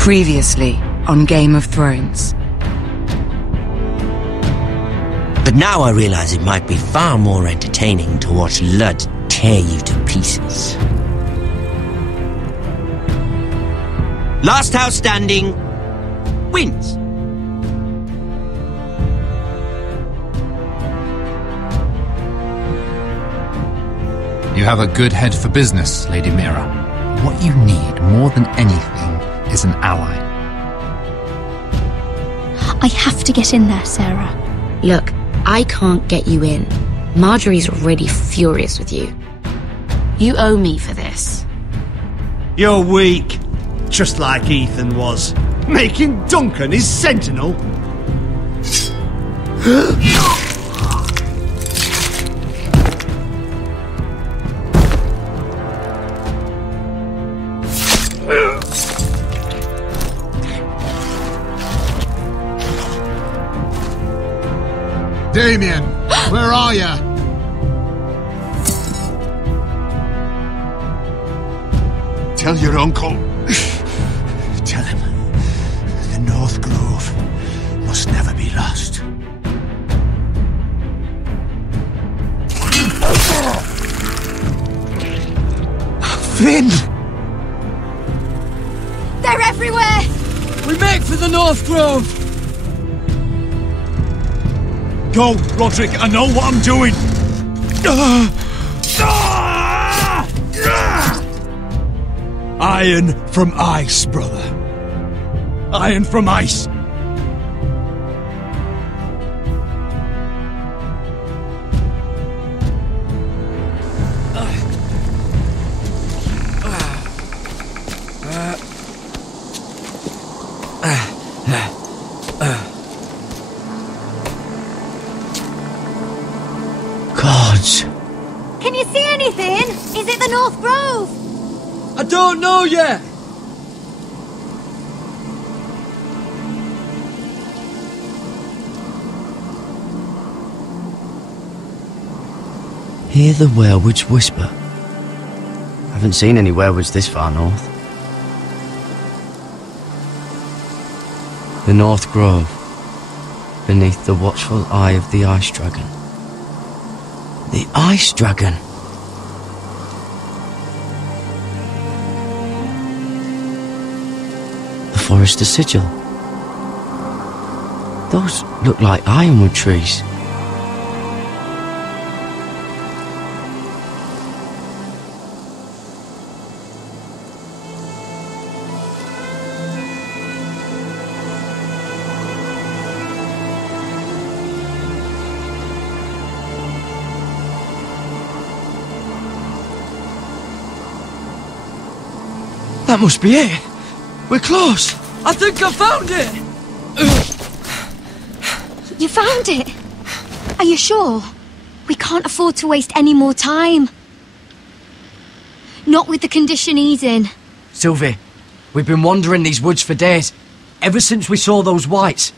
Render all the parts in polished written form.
Previously on Game of Thrones. But now I realize it might be far more entertaining to watch Lud tear you to pieces. Last house standing wins. You have a good head for business, Lady Mira. What you need more than anything is an ally. I have to get in there, Sarah. Look, I can't get you in. Marjorie's already furious with you. You owe me for this. You're weak. Just like Ethan was. Making Duncan his sentinel. Damien, where are you? Tell your uncle. Tell him the North Grove must never be lost. Finn! They're everywhere! We make for the North Grove! Go, Roderick, I know what I'm doing. Iron from ice, brother. Iron from ice. Gods. Can you see anything? Is it the North Grove? I don't know yet! Hear the werewolves whisper. Haven't seen any werewolves this far north. The North Grove, beneath the watchful eye of the Ice Dragon. The Ice Dragon? The Forester Sigil. Those look like ironwood trees. That must be it! We're close! I think I found it! You found it? Are you sure? We can't afford to waste any more time. Not with the condition he's in. Sylvie, we've been wandering these woods for days. Ever since we saw those whites.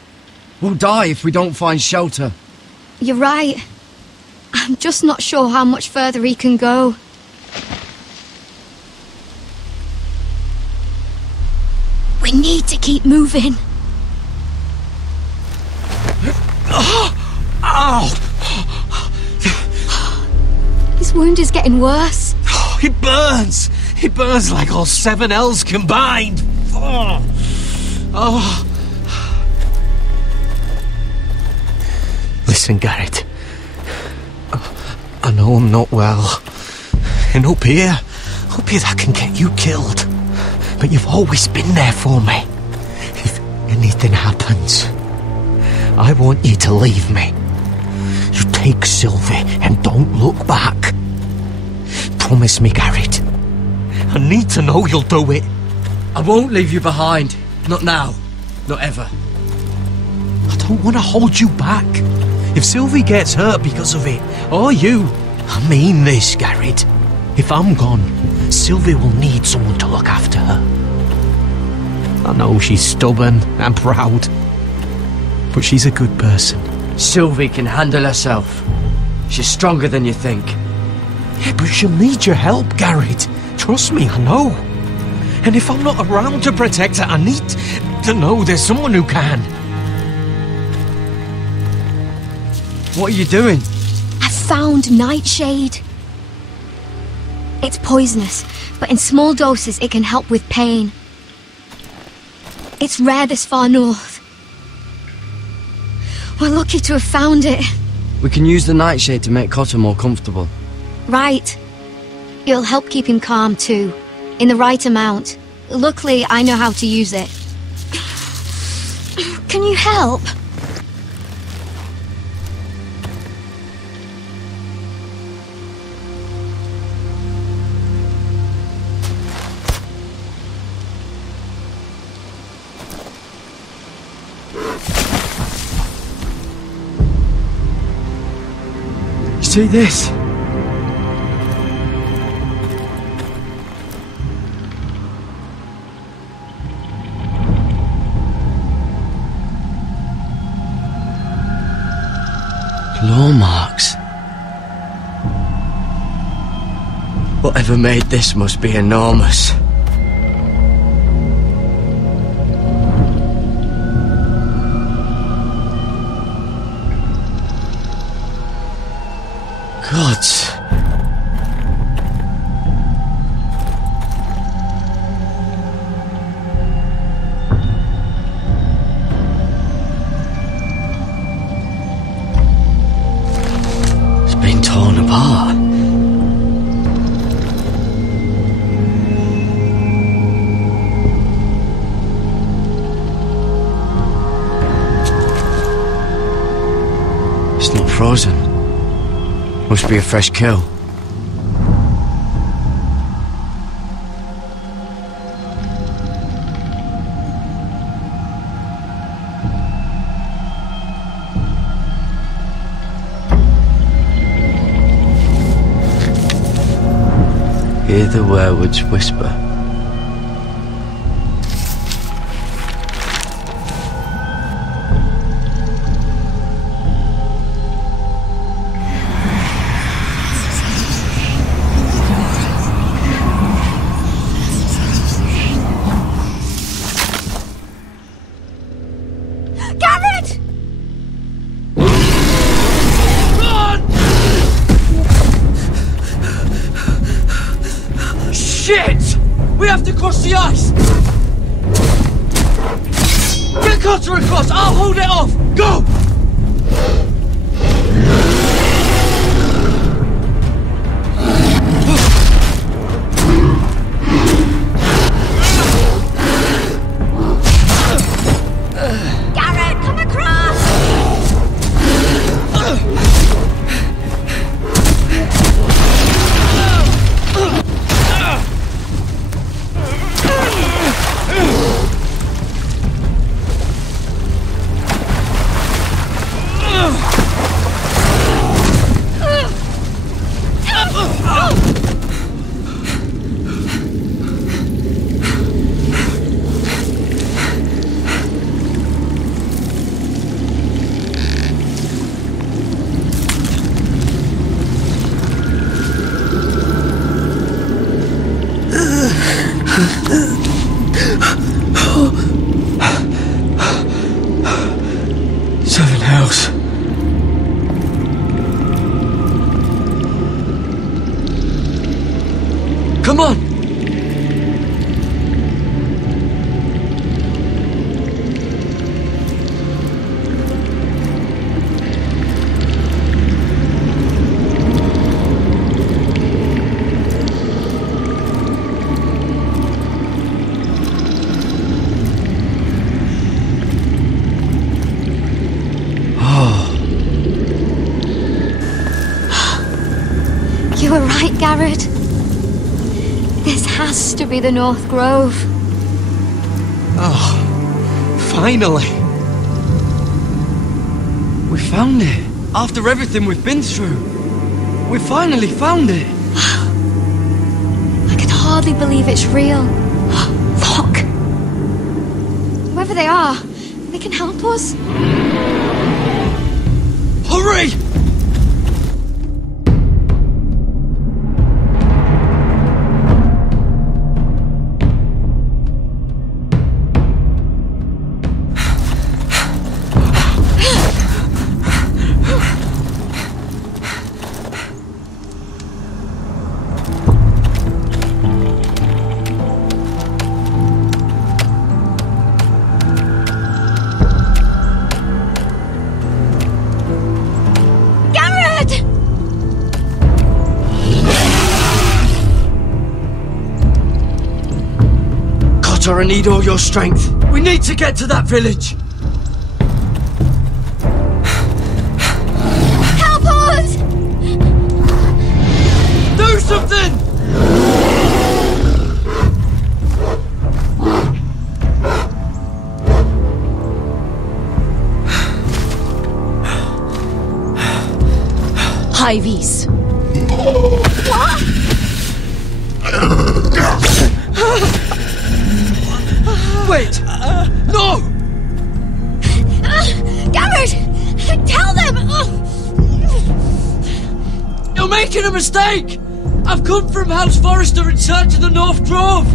We'll die if we don't find shelter. You're right. I'm just not sure how much further he can go. We need to keep moving. Ow! His wound is getting worse. It burns! It burns like all 7 L's combined! Oh. Listen, Garrett. I know I'm not well. And up here that can get you killed. But you've always been there for me. If anything happens, I want you to leave me. You take Sylvie and don't look back. Promise me, Garrett. I need to know you'll do it. I won't leave you behind. Not now. Not ever. I don't want to hold you back. If Sylvie gets hurt because of it, or you, I mean this, Garrett. If I'm gone, Sylvie will need someone to look after her. I know she's stubborn and proud, but she's a good person. Sylvie can handle herself. She's stronger than you think. Yeah, but she'll need your help, Garrett. Trust me, I know. And if I'm not around to protect her, I need to know there's someone who can. What are you doing? I found nightshade. It's poisonous, but in small doses it can help with pain. It's rare this far north. We're lucky to have found it. We can use the nightshade to make Cotter more comfortable. Right. It'll help keep him calm too, in the right amount. Luckily, I know how to use it. Can you help? See this? Claw marks. Whatever made this must be enormous. Gods. It's been torn apart. It's not frozen. Must be a fresh kill. Hear the werewolves whisper. Shit! We have to cross the ice! Get Cotter across! I'll hold it off! Go! Garrett, come across! Seven hells. Come on! You were right, Garrett. This has to be the North Grove. Oh, finally. We found it. After everything we've been through. We finally found it. I can hardly believe it's real. Look! Whoever they are, they can help us. Hurry! Alastor, I need all your strength. We need to get to that village. Help us! Do something! High V's. Wait! No! Garrett! Tell them! You're making a mistake! I've come from House Forrester in search of the North Grove!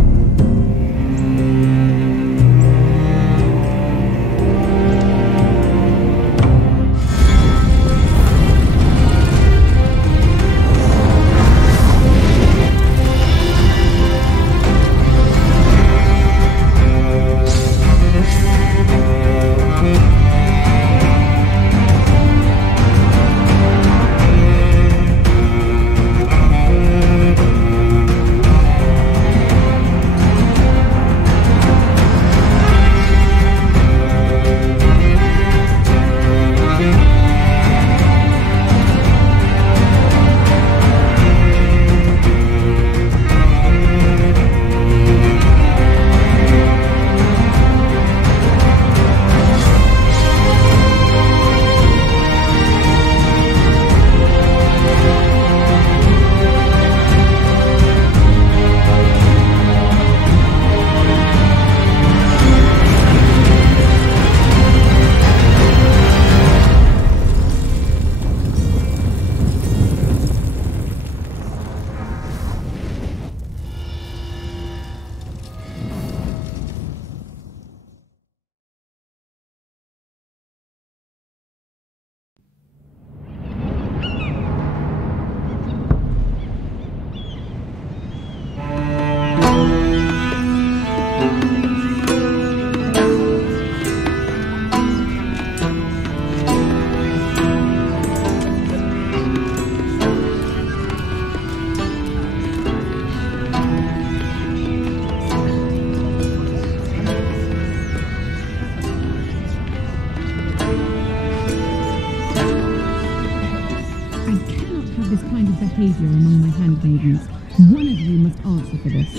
behavior among my handmaidens. One of you must answer for this.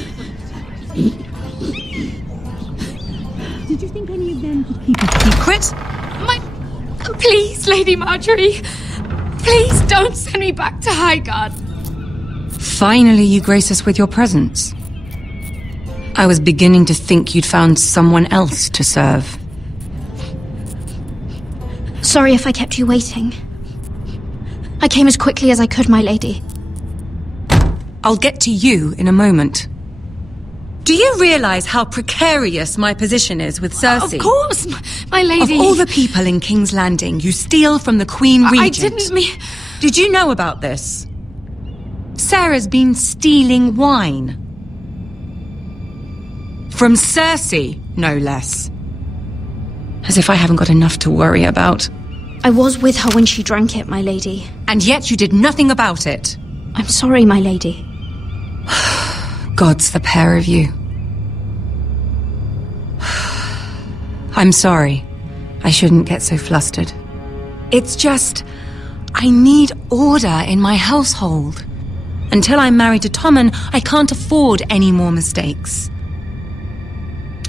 Did you think any of them could keep a secret? Please, Lady Marjorie. Please don't send me back to Highgarden. Finally, you grace us with your presence. I was beginning to think you'd found someone else to serve. Sorry if I kept you waiting. I came as quickly as I could, my lady. I'll get to you in a moment. Do you realize how precarious my position is with Cersei? Of course, my lady. Of all the people in King's Landing, you steal from the Queen Regent. I didn't mean... Did you know about this? Sarah's been stealing wine. From Cersei, no less. As if I haven't got enough to worry about. I was with her when she drank it, my lady. And yet you did nothing about it. I'm sorry, my lady. Gods, the pair of you. I'm sorry. I shouldn't get so flustered. It's just... I need order in my household. Until I'm married to Tommen, I can't afford any more mistakes.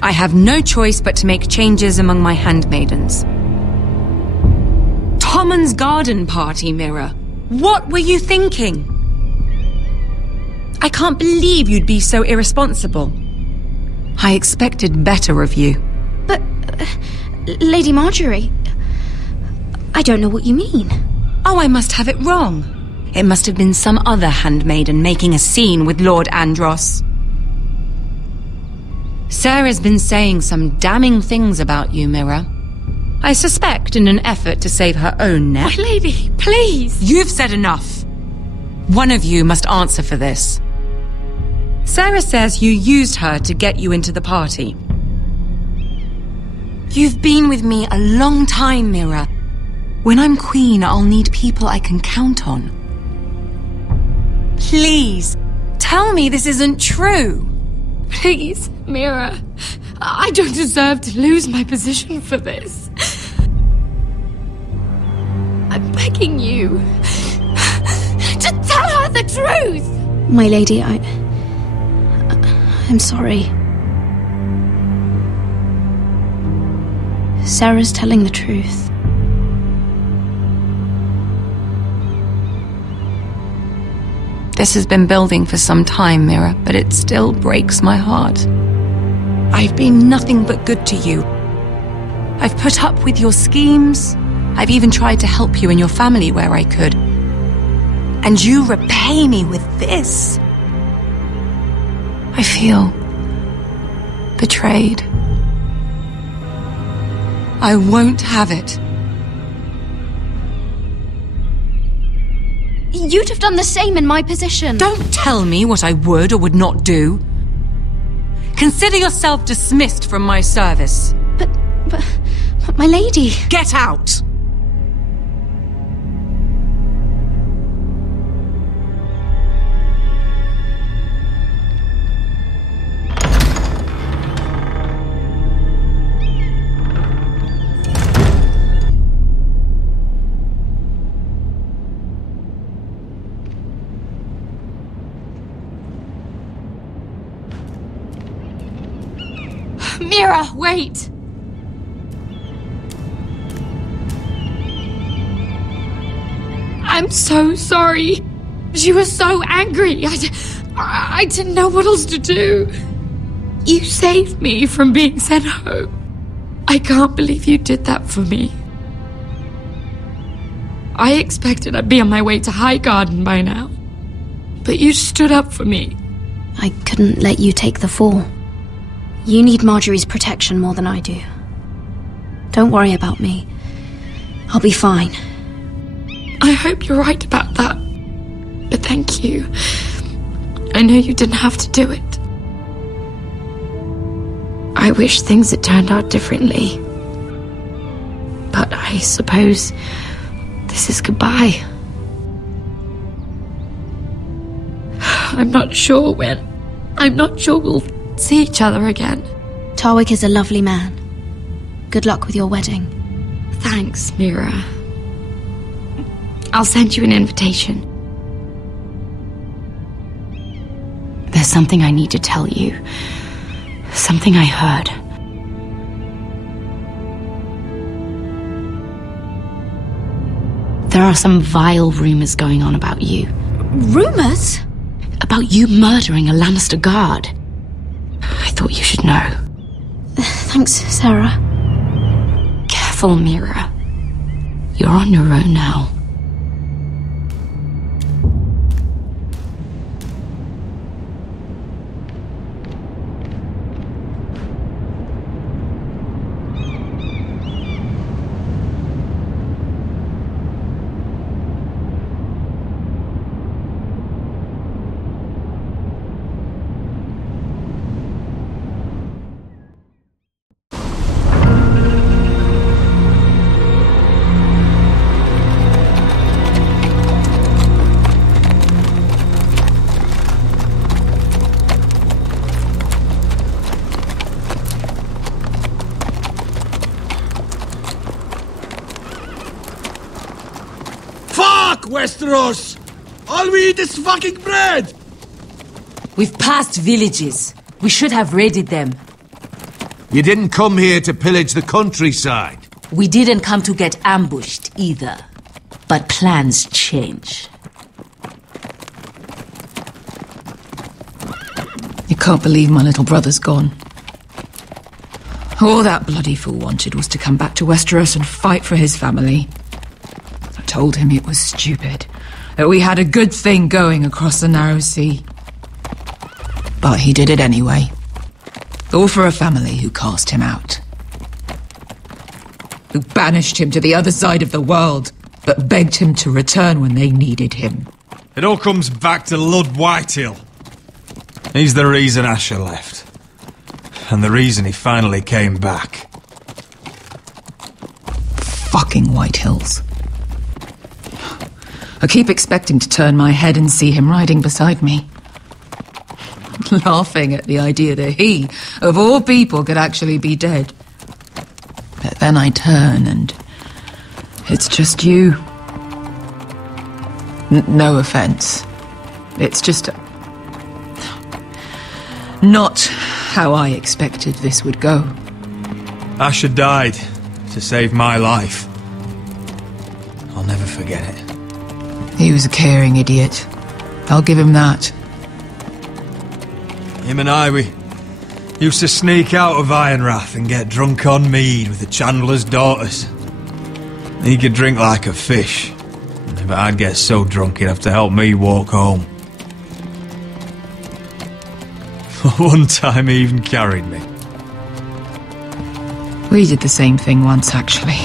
I have no choice but to make changes among my handmaidens. Tommen's garden party, Mira. What were you thinking? I can't believe you'd be so irresponsible. I expected better of you. But, Lady Marjorie, I don't know what you mean. Oh, I must have it wrong. It must have been some other handmaiden making a scene with Lord Andros. Sarah's been saying some damning things about you, Mira. I suspect in an effort to save her own neck. My lady, please! You've said enough. One of you must answer for this. Sarah says you used her to get you into the party. You've been with me a long time, Mira. When I'm queen, I'll need people I can count on. Please, tell me this isn't true. Please, Mira. I don't deserve to lose my position for this. I'm begging you to tell her the truth. My lady, I'm sorry. Sarah's telling the truth. This has been building for some time, Mira, but it still breaks my heart. I've been nothing but good to you. I've put up with your schemes. I've even tried to help you and your family where I could. And you repay me with this. I feel betrayed. I won't have it. You'd have done the same in my position. Don't tell me what I would or would not do. Consider yourself dismissed from my service. But my lady... Get out! Mira, wait! I'm so sorry. She was so angry. I didn't know what else to do. You saved me from being sent home. I can't believe you did that for me. I expected I'd be on my way to High Garden by now. But you stood up for me. I couldn't let you take the fall. You need Marjorie's protection more than I do. Don't worry about me. I'll be fine. I hope you're right about that. But thank you. I know you didn't have to do it. I wish things had turned out differently. But I suppose this is goodbye. I'm not sure when. I'm not sure we'll see each other again. Tarwick is a lovely man. Good luck with your wedding. Thanks, Mira. I'll send you an invitation. There's something I need to tell you. Something I heard. There are some vile rumors going on about you. Rumors? About you murdering a Lannister guard. I thought you should know. Thanks, Sarah. Careful, Mira. You're on your own now. Westeros! All we eat is fucking bread! We've passed villages. We should have raided them. You didn't come here to pillage the countryside. We didn't come to get ambushed either. But plans change. You can't believe my little brother's gone. All that bloody fool wanted was to come back to Westeros and fight for his family. I told him it was stupid, that we had a good thing going across the narrow sea. But he did it anyway. All for a family who cast him out. Who banished him to the other side of the world, but begged him to return when they needed him. It all comes back to Lud Whitehill. He's the reason Asher left. And the reason he finally came back. Fucking White Hills. I keep expecting to turn my head and see him riding beside me. laughing at the idea that he, of all people, could actually be dead. But then I turn and it's just you. No offense. It's just not how I expected this would go. Asher died to save my life. I'll never forget it. He was a caring idiot. I'll give him that. Him and I, we used to sneak out of Ironrath and get drunk on mead with the Chandler's daughters. He could drink like a fish, but I'd get so drunk he'd have to help me walk home. One time he even carried me. We did the same thing once, actually.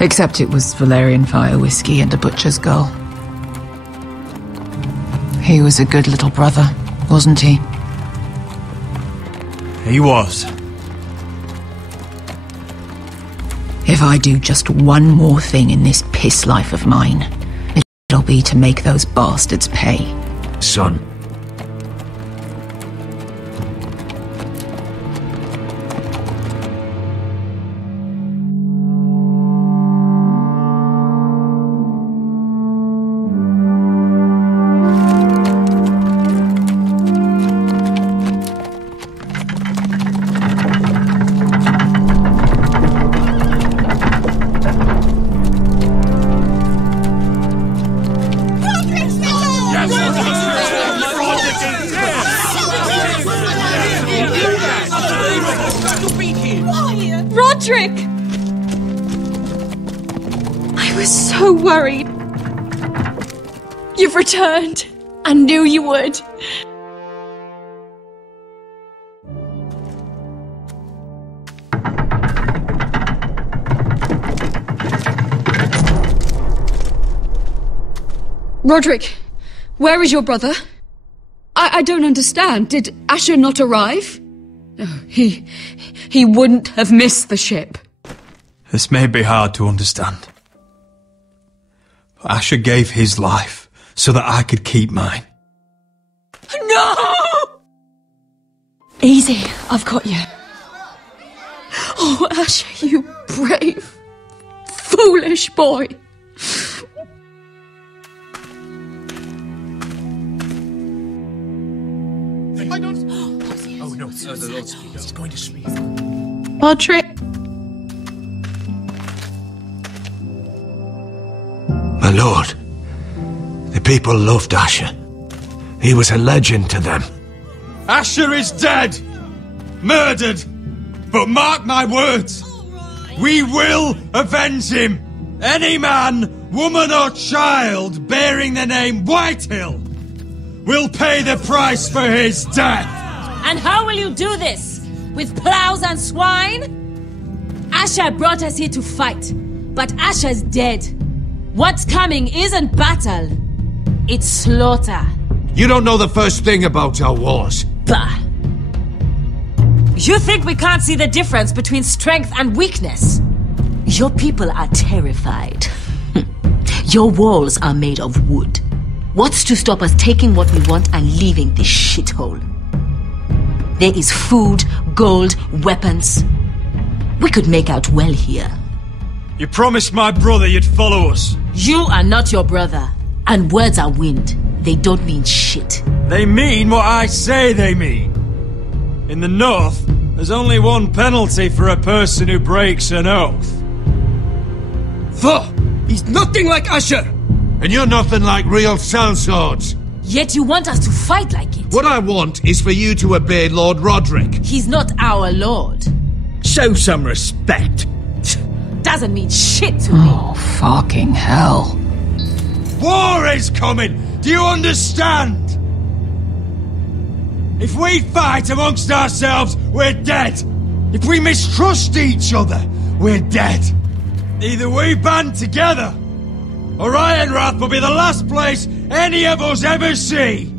Except it was Valerian fire whiskey and a butcher's girl. He was a good little brother, wasn't he? He was. If I do just one more thing in this piss life of mine, it'll be to make those bastards pay. Son. Roderick! I was so worried. You've returned. I knew you would. Roderick, where is your brother? I don't understand. Did Asher not arrive? Oh, he wouldn't have missed the ship. This may be hard to understand. But Asher gave his life so that I could keep mine. No! Easy, I've got you. Oh, Asher, you brave, foolish boy. I don't... Oh, no, the Lord speaks. He's going to speak. Roderick. My lord, the people loved Asher. He was a legend to them. Asher is dead! Murdered! But mark my words! We will avenge him! Any man, woman or child bearing the name Whitehill will pay the price for his death! And how will you do this? With plows and swine? Asher brought us here to fight, but Asher's dead. What's coming isn't battle, it's slaughter. You don't know the first thing about our wars. Bah! You think we can't see the difference between strength and weakness? Your people are terrified. Your walls are made of wood. What's to stop us taking what we want and leaving this shithole? There is food, gold, weapons. We could make out well here. You promised my brother you'd follow us. You are not your brother. And words are wind. They don't mean shit. They mean what I say they mean. In the North, there's only one penalty for a person who breaks an oath. He's nothing like Asher! And you're nothing like real sellswords. Yet you want us to fight like it. What I want is for you to obey Lord Roderick. He's not our lord. Show some respect. Doesn't mean shit to me. Oh, fucking hell. War is coming! Do you understand? If we fight amongst ourselves, we're dead. If we mistrust each other, we're dead. Either we band together, or Ironrath will be the last place any of us ever see.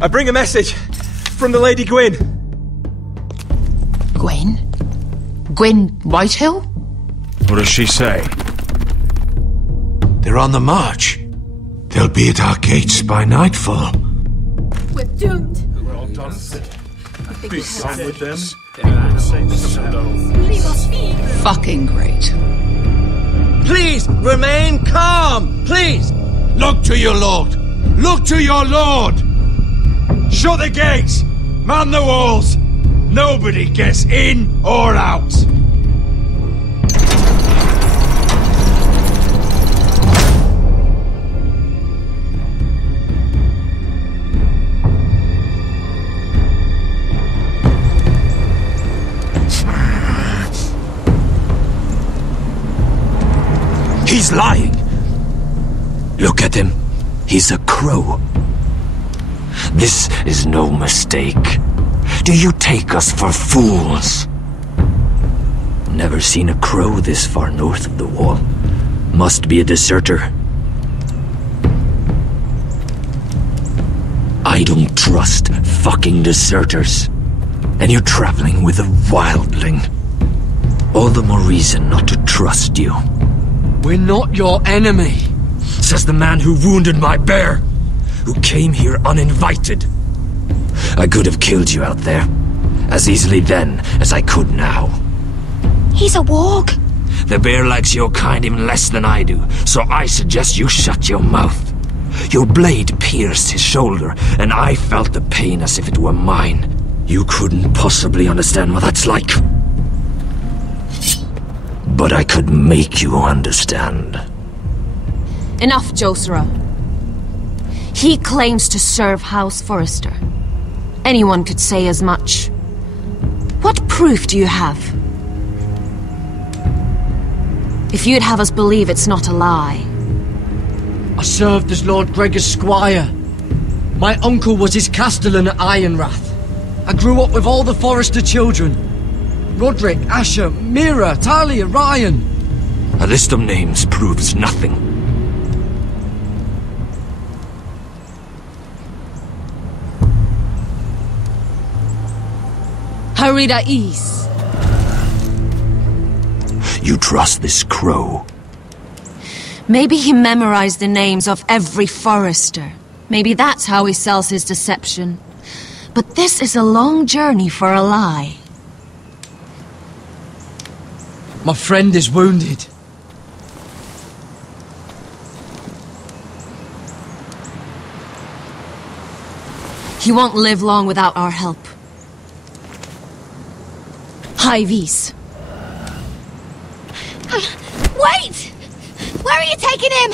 I bring a message from the Lady Gwyn. Gwyn? Gwyn Whitehill? What does she say? They're on the march. They'll be at our gates by nightfall. We're doomed. Be done with them. Fucking great. Please, remain calm, please! Look to your lord! Look to your lord! Shut the gates! Man the walls! Nobody gets in or out! He's lying. Look at him. He's a crow. This is no mistake. Do you take us for fools? Never seen a crow this far north of the wall. Must be a deserter. I don't trust fucking deserters. And you're traveling with a wildling. All the more reason not to trust you. We're not your enemy, says the man who wounded my bear, who came here uninvited. I could have killed you out there, as easily then as I could now. He's a warg. The bear likes your kind even less than I do, so I suggest you shut your mouth. Your blade pierced his shoulder, and I felt the pain as if it were mine. You couldn't possibly understand what that's like. But I could make you understand. Enough, Josera. He claims to serve House Forrester. Anyone could say as much. What proof do you have? If you'd have us believe it's not a lie. I served as Lord Gregor's squire. My uncle was his castellan at Ironrath. I grew up with all the Forrester children. Roderick, Asher, Mira, Talia, Ryan. A list of names proves nothing. Harida East. You trust this crow? Maybe he memorized the names of every Forrester. Maybe that's how he sells his deception. But this is a long journey for a lie. My friend is wounded. He won't live long without our help. High Vis. Wait! Where are you taking him?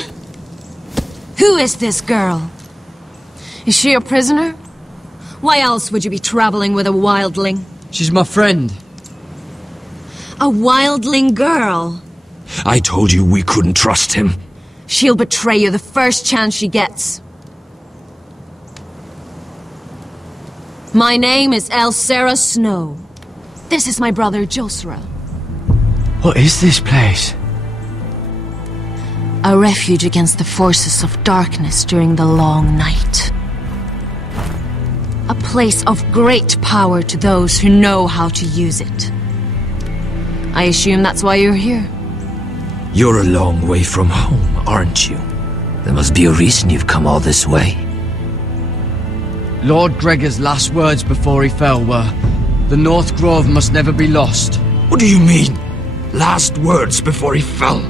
Who is this girl? Is she a prisoner? Why else would you be traveling with a wildling? She's my friend. A wildling girl? I told you we couldn't trust him. She'll betray you the first chance she gets. My name is Elsera Snow. This is my brother Josera. What is this place? A refuge against the forces of darkness during the long night. A place of great power to those who know how to use it. I assume that's why you're here. You're a long way from home, aren't you? There must be a reason you've come all this way. Lord Gregor's last words before he fell were, "The North Grove must never be lost." What do you mean? Last words before he fell?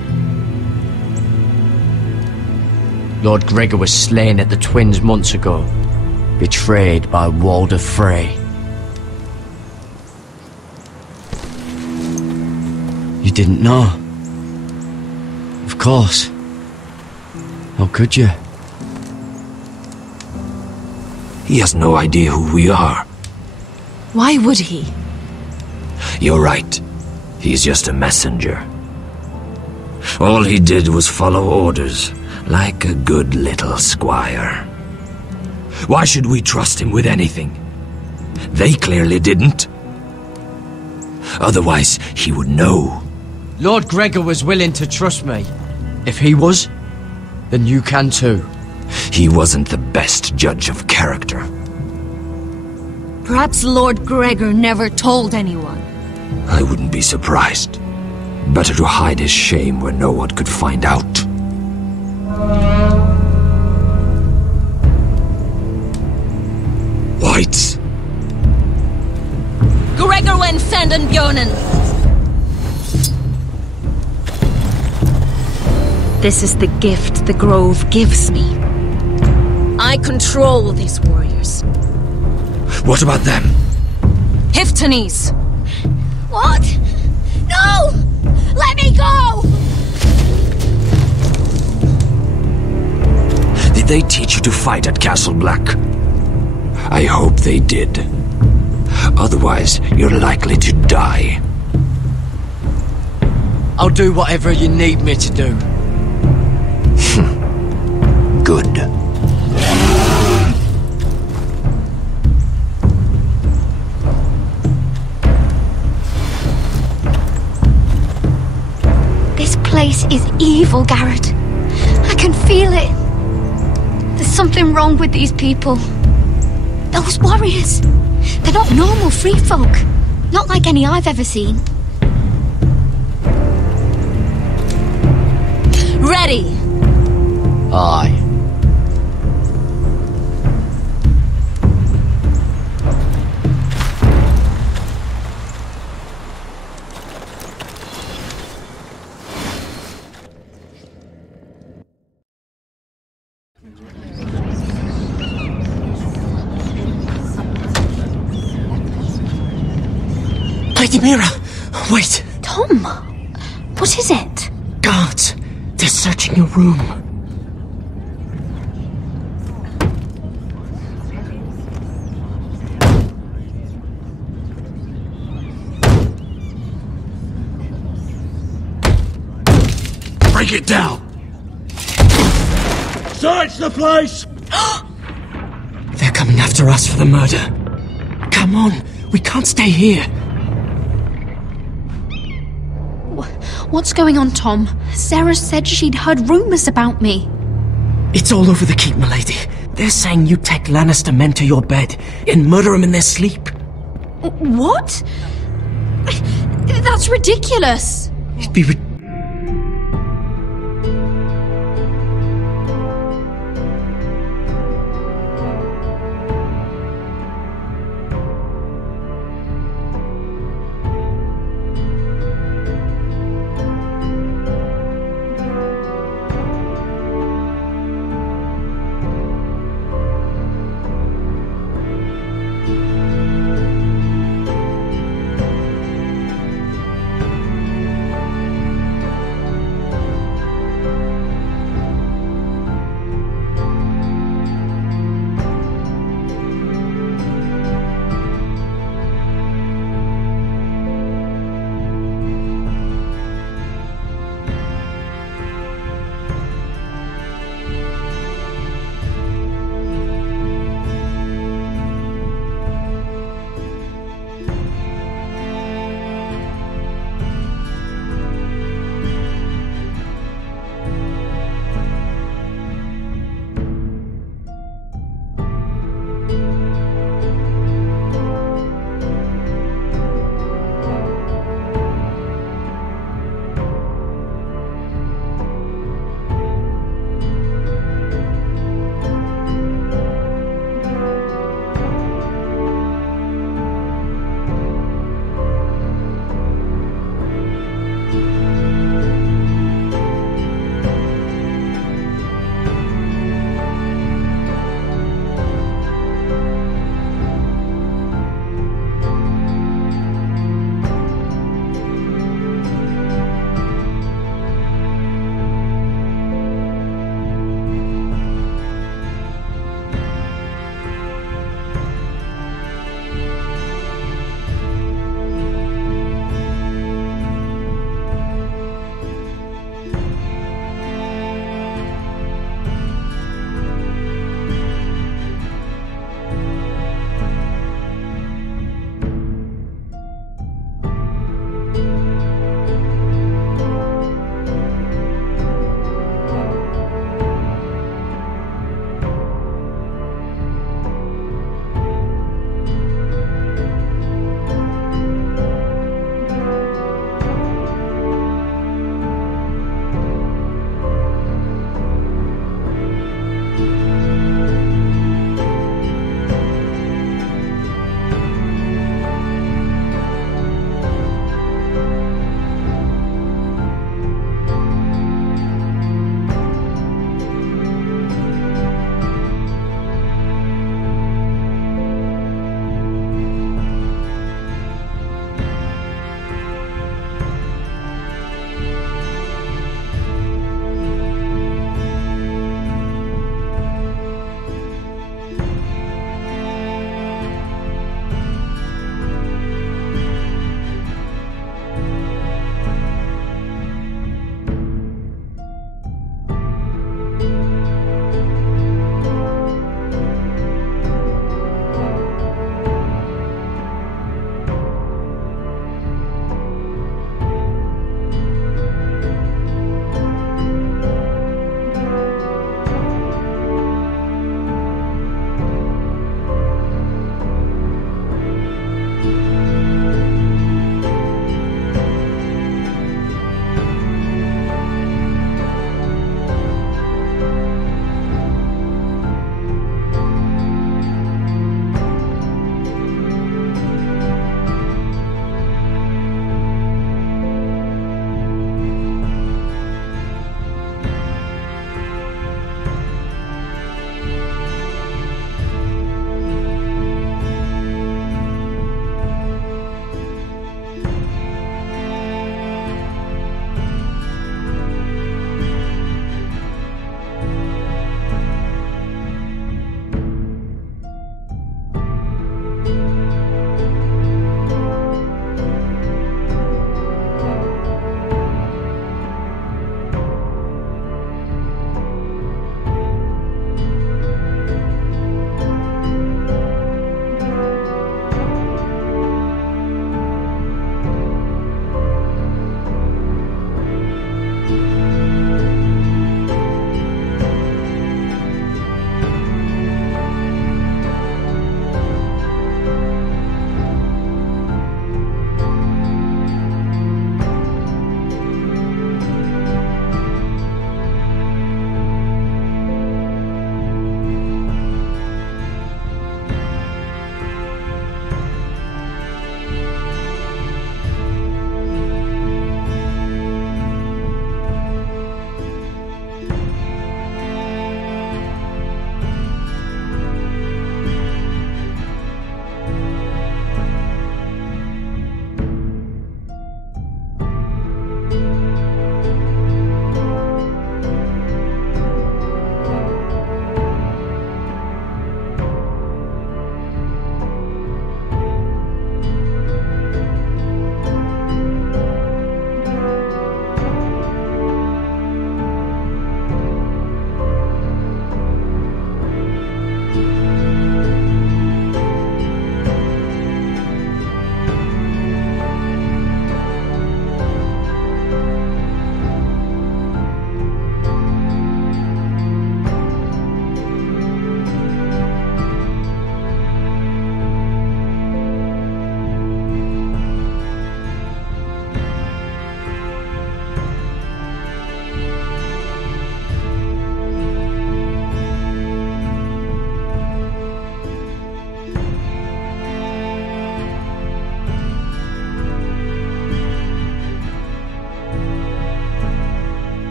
Lord Gregor was slain at the Twins months ago, betrayed by Walder Frey. You didn't know? Of course. How could you? He has no idea who we are. Why would he? You're right. He's just a messenger. All he did was follow orders, like a good little squire. Why should we trust him with anything? They clearly didn't. Otherwise, he would know. Lord Gregor was willing to trust me. If he was, then you can too. He wasn't the best judge of character. Perhaps Lord Gregor never told anyone. I wouldn't be surprised. Better to hide his shame where no one could find out. Whites. Gregor wen fanden Björnen. This is the gift the Grove gives me. I control these warriors. What about them? Hiftanes. What? No! Let me go! Did they teach you to fight at Castle Black? I hope they did. Otherwise, you're likely to die. I'll do whatever you need me to do. Good. This place is evil, Garrett. I can feel it. There's something wrong with these people. Those warriors. They're not normal free folk. Not like any I've ever seen. Ready! Aye. Lady Mira, wait. Tom, what is it? Guards, they're searching your room. Break it down! Search the place! They're coming after us for the murder. Come on, we can't stay here. What's going on, Tom? Sarah said she'd heard rumors about me. It's all over the keep, milady. They're saying you take Lannister men to your bed and murder them in their sleep. What? That's ridiculous. It'd be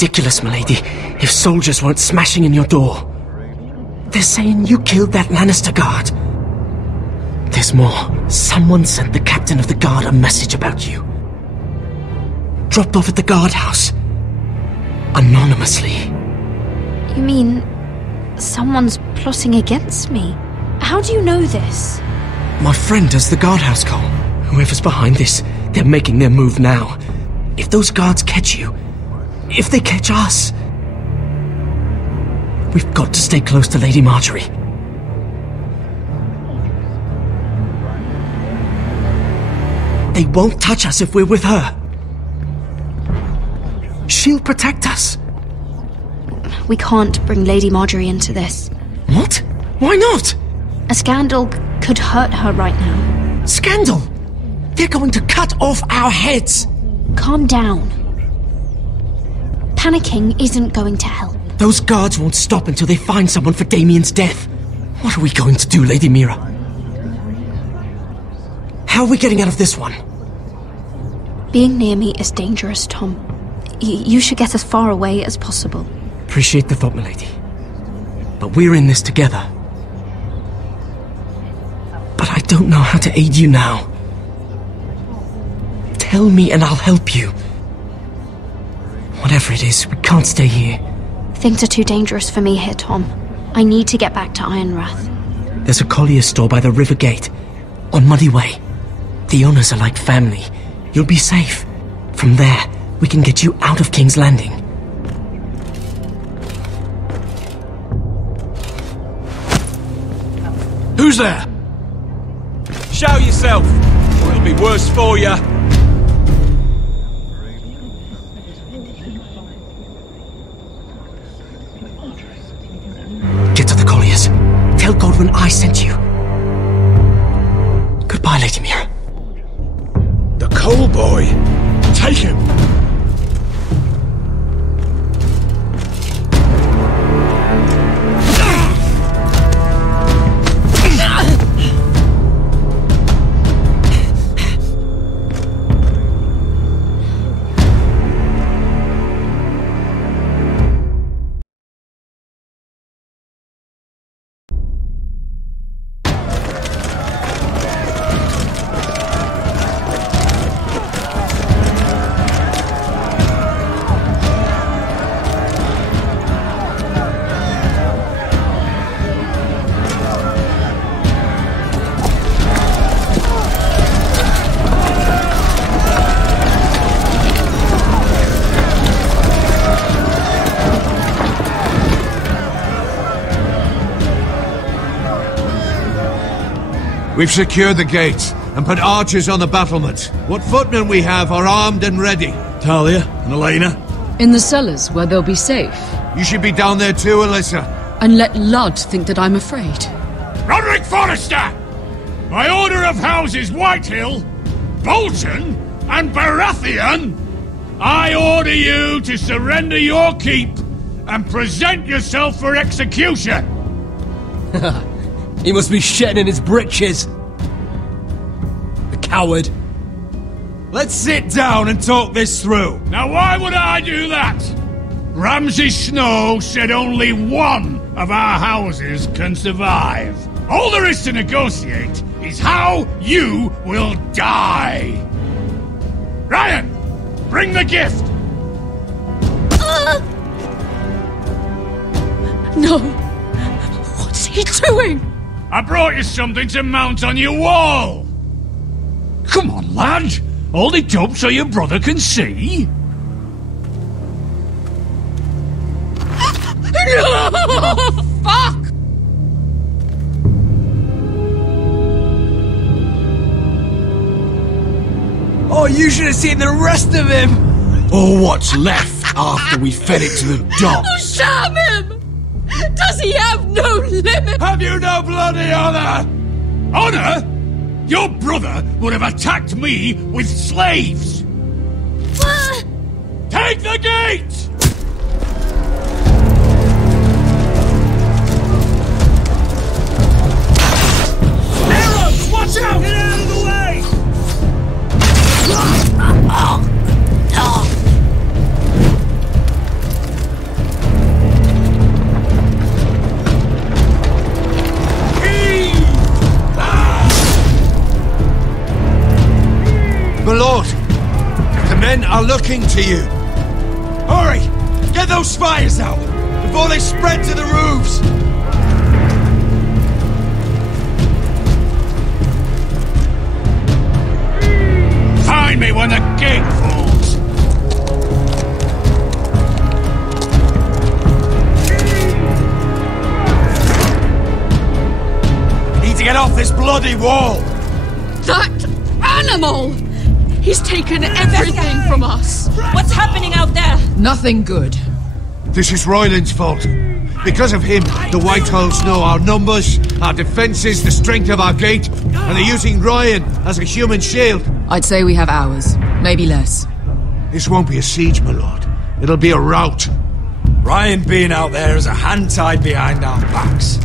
ridiculous, milady, if soldiers weren't smashing in your door. They're saying you killed that Lannister guard. There's more. Someone sent the captain of the guard a message about you. Dropped off at the guardhouse. Anonymously. You mean someone's plotting against me? How do you know this? My friend does the guardhouse call. Whoever's behind this, they're making their move now. If those guards catch you, if they catch us, we've got to stay close to Lady Marjorie. They won't touch us if we're with her. She'll protect us. We can't bring Lady Marjorie into this. What? Why not? A scandal could hurt her right now. Scandal? They're going to cut off our heads. Calm down. Panicking isn't going to help. Those guards won't stop until they find someone for Damien's death. What are we going to do, Lady Mira? How are we getting out of this one? Being near me is dangerous, Tom. You should get as far away as possible. Appreciate the thought, milady. But we're in this together. But I don't know how to aid you now. Tell me and I'll help you. Whatever it is, we can't stay here. Things are too dangerous for me here, Tom. I need to get back to Ironrath. There's a collier store by the river gate, on Muddy Way. The owners are like family. You'll be safe. From there, we can get you out of King's Landing. Who's there? Show yourself, or it'll be worse for you. Get to the colliers. Tell Godwin I sent you. Goodbye, Lady Mira. The coal boy. Take him. We've secured the gates and put archers on the battlement. What footmen we have are armed and ready. Talia and Elena? In the cellars, where they'll be safe. You should be down there too, Alyssa. And let Ludd think that I'm afraid. Roderick Forrester! By order of Houses Whitehill, Bolton, and Baratheon, I order you to surrender your keep and present yourself for execution. He must be shitting in his britches. The coward. Let's sit down and talk this through. Now, why would I do that? Ramsay Snow said only one of our houses can survive. All there is to negotiate is how you will die. Ryan, bring the gift. No. What's he doing? I brought you something to mount on your wall. Come on, lad. Hold it up so your brother can see. No! Fuck! Oh, you should have seen the rest of him! Or what's left after we fed it to the dogs. Oh, sham him! Does he have no limit? Have you no bloody honor? Honor? Your brother would have attacked me with slaves. Take the gate! Arrows! Watch out! Get out of the way! men are looking to you. Hurry! Get those fires out before they spread to the roofs! Find me when the gate falls! We need to get off this bloody wall! That animal! He's taken everything from us! What's happening out there? Nothing good. This is Royland's fault. Because of him, the Whitehills know our numbers, our defences, the strength of our gate, and they're using Ryan as a human shield. I'd say we have hours, maybe less. This won't be a siege, my lord. It'll be a rout. Ryan being out there is a hand tied behind our backs.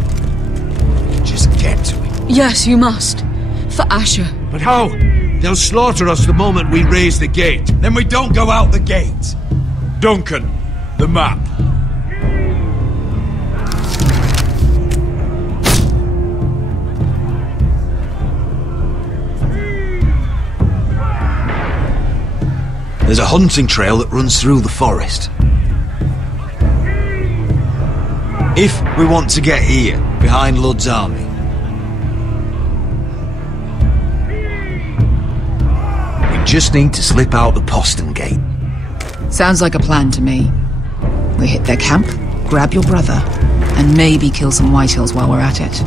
Just get to him. Yes, you must. For Asher. But how? They'll slaughter us the moment we raise the gate. Then we don't go out the gate. Duncan, the map. There's a hunting trail that runs through the forest. If we want to get here, behind Ludd's army, we just need to slip out the postern gate. Sounds like a plan to me. We hit their camp, grab your brother, and maybe kill some Whitehills while we're at it.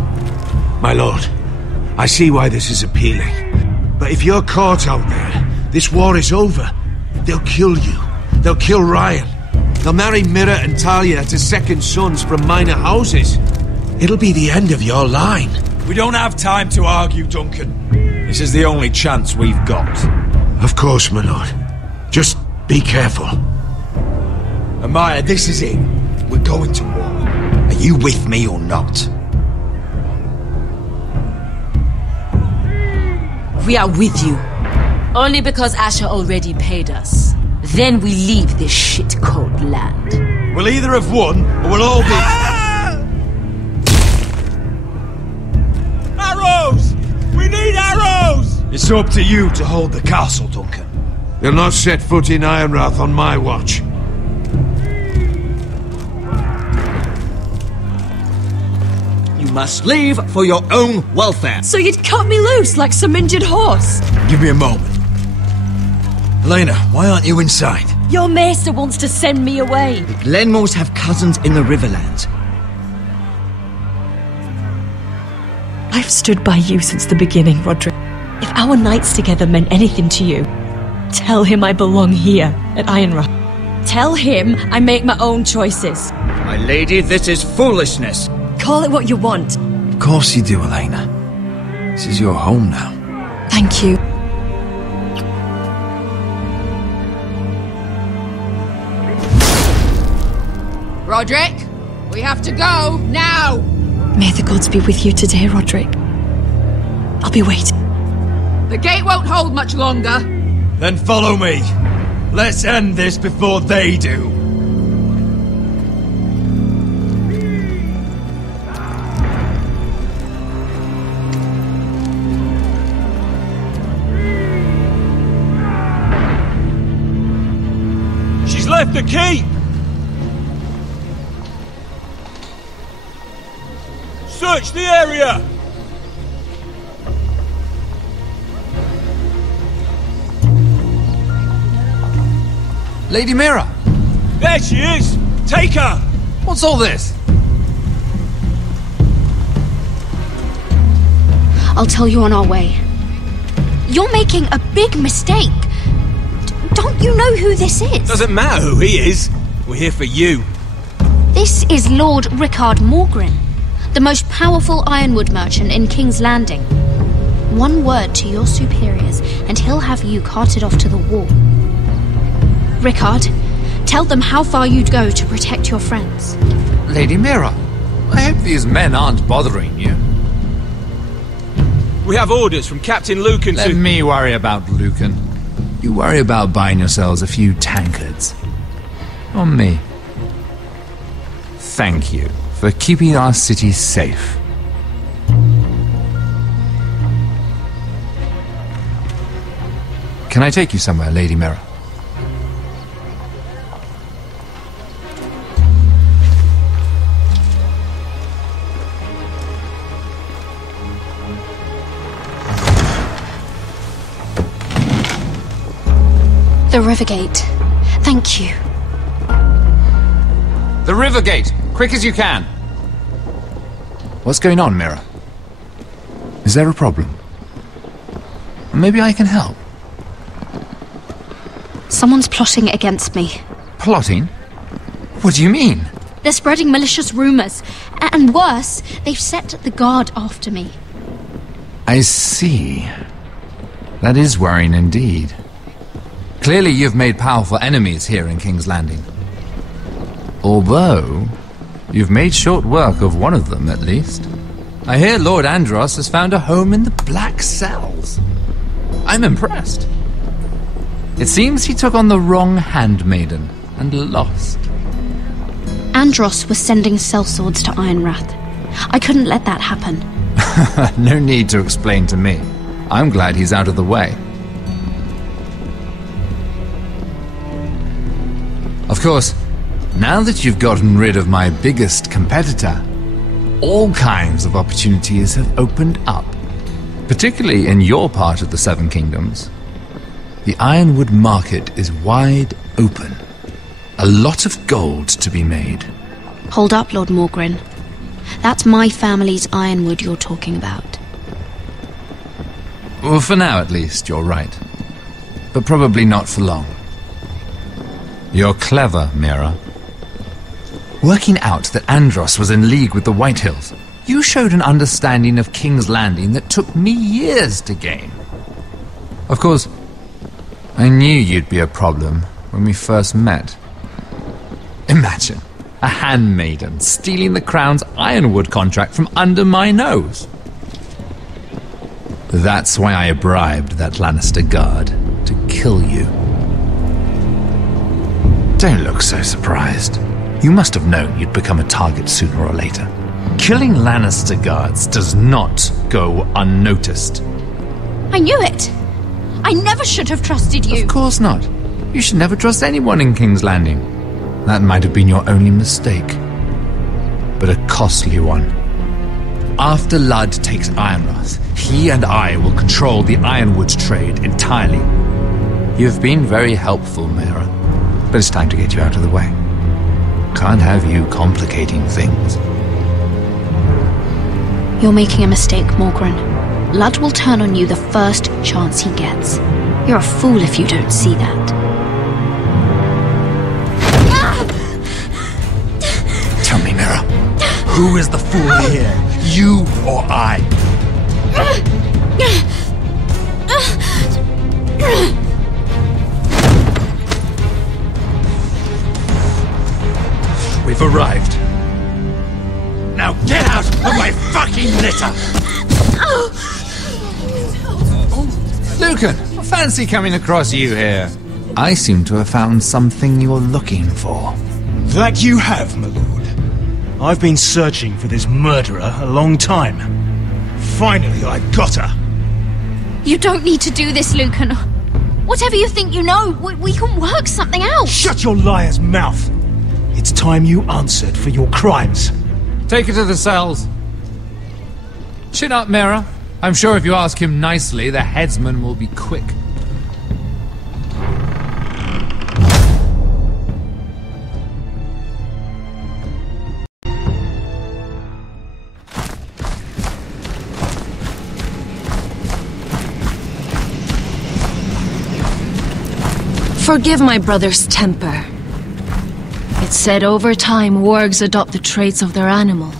My lord, I see why this is appealing. But if you're caught out there, this war is over. They'll kill you. They'll kill Ryan. They'll marry Mira and Talia to second sons from minor houses. It'll be the end of your line. We don't have time to argue, Duncan. This is the only chance we've got. Of course, my lord. Just be careful. Amaya, this is it. We're going to war. Are you with me or not? We are with you. Only because Asher already paid us. Then we leave this shit-cold land. We'll either have won, or we'll all be... Arrows! We need arrows! It's up to you to hold the castle, Duncan. They'll not set foot in Ironrath on my watch. You must leave for your own welfare. So you'd cut me loose like some injured horse? Give me a moment. Elena, why aren't you inside? Your maester wants to send me away. The Glenmores have cousins in the Riverlands. I've stood by you since the beginning, Roderick. If our nights together meant anything to you, tell him I belong here at Ironrath. Tell him I make my own choices. My lady, this is foolishness. Call it what you want. Of course you do, Elena. This is your home now. Thank you. Roderick, we have to go, now! May the gods be with you today, Roderick. I'll be waiting. The gate won't hold much longer. Then follow me. Let's end this before they do. She's left the keep! Search the area! Lady Mira! There she is! Take her! What's all this? I'll tell you on our way. You're making a big mistake. Don't you know who this is? Doesn't matter who he is. We're here for you. This is Lord Rickard Morgrin, the most powerful ironwood merchant in King's Landing. One word to your superiors, and he'll have you carted off to the wall. Rickard, tell them how far you'd go to protect your friends. Lady Mira, I hope these men aren't bothering you. We have orders from Captain Lucan Let me worry about Lucan. You worry about buying yourselves a few tankards. On me. Thank you for keeping our city safe. Can I take you somewhere, Lady Mira? The Rivergate. Thank you. The Rivergate! Quick as you can! What's going on, Mira? Is there a problem? Maybe I can help. Someone's plotting against me. Plotting? What do you mean? They're spreading malicious rumors. And worse, they've set the guard after me. I see. That is worrying indeed. Clearly you've made powerful enemies here in King's Landing. Although, you've made short work of one of them at least. I hear Lord Andros has found a home in the Black Cells. I'm impressed. It seems he took on the wrong handmaiden and lost. Andros was sending sellswords to Ironwrath. I couldn't let that happen. No need to explain to me. I'm glad he's out of the way. Of course, now that you've gotten rid of my biggest competitor, all kinds of opportunities have opened up. Particularly in your part of the Seven Kingdoms. The Ironwood market is wide open. A lot of gold to be made. Hold up, Lord Morgrin. That's my family's Ironwood you're talking about. Well, for now at least, you're right. But probably not for long. You're clever, Mira. Working out that Andros was in league with the Whitehills, you showed an understanding of King's Landing that took me years to gain. Of course, I knew you'd be a problem when we first met. Imagine a handmaiden stealing the Crown's Ironwood contract from under my nose. That's why I bribed that Lannister guard to kill you. Don't look so surprised. You must have known you'd become a target sooner or later. Killing Lannister guards does not go unnoticed. I knew it! I never should have trusted you! Of course not. You should never trust anyone in King's Landing. That might have been your only mistake. But a costly one. After Ludd takes Ironwrath, he and I will control the Ironwood trade entirely. You've been very helpful, Mira. But it's time to get you out of the way. Can't have you complicating things. You're making a mistake, Morgrin. Ludd will turn on you the first chance he gets. You're a fool if you don't see that. Tell me, Mira, who is the fool here? You or I? We've arrived. Now get out of my fucking litter! Lucan, fancy coming across you here. I seem to have found something you're looking for. That you have, my lord. I've been searching for this murderer a long time. Finally, I got her. You don't need to do this, Lucan. Whatever you think you know, we can work something out. Shut your liar's mouth. It's time you answered for your crimes. Take her to the cells. Chin up, Mira. I'm sure if you ask him nicely, the headsman will be quick. Forgive my brother's temper. It's said over time wargs adopt the traits of their animal.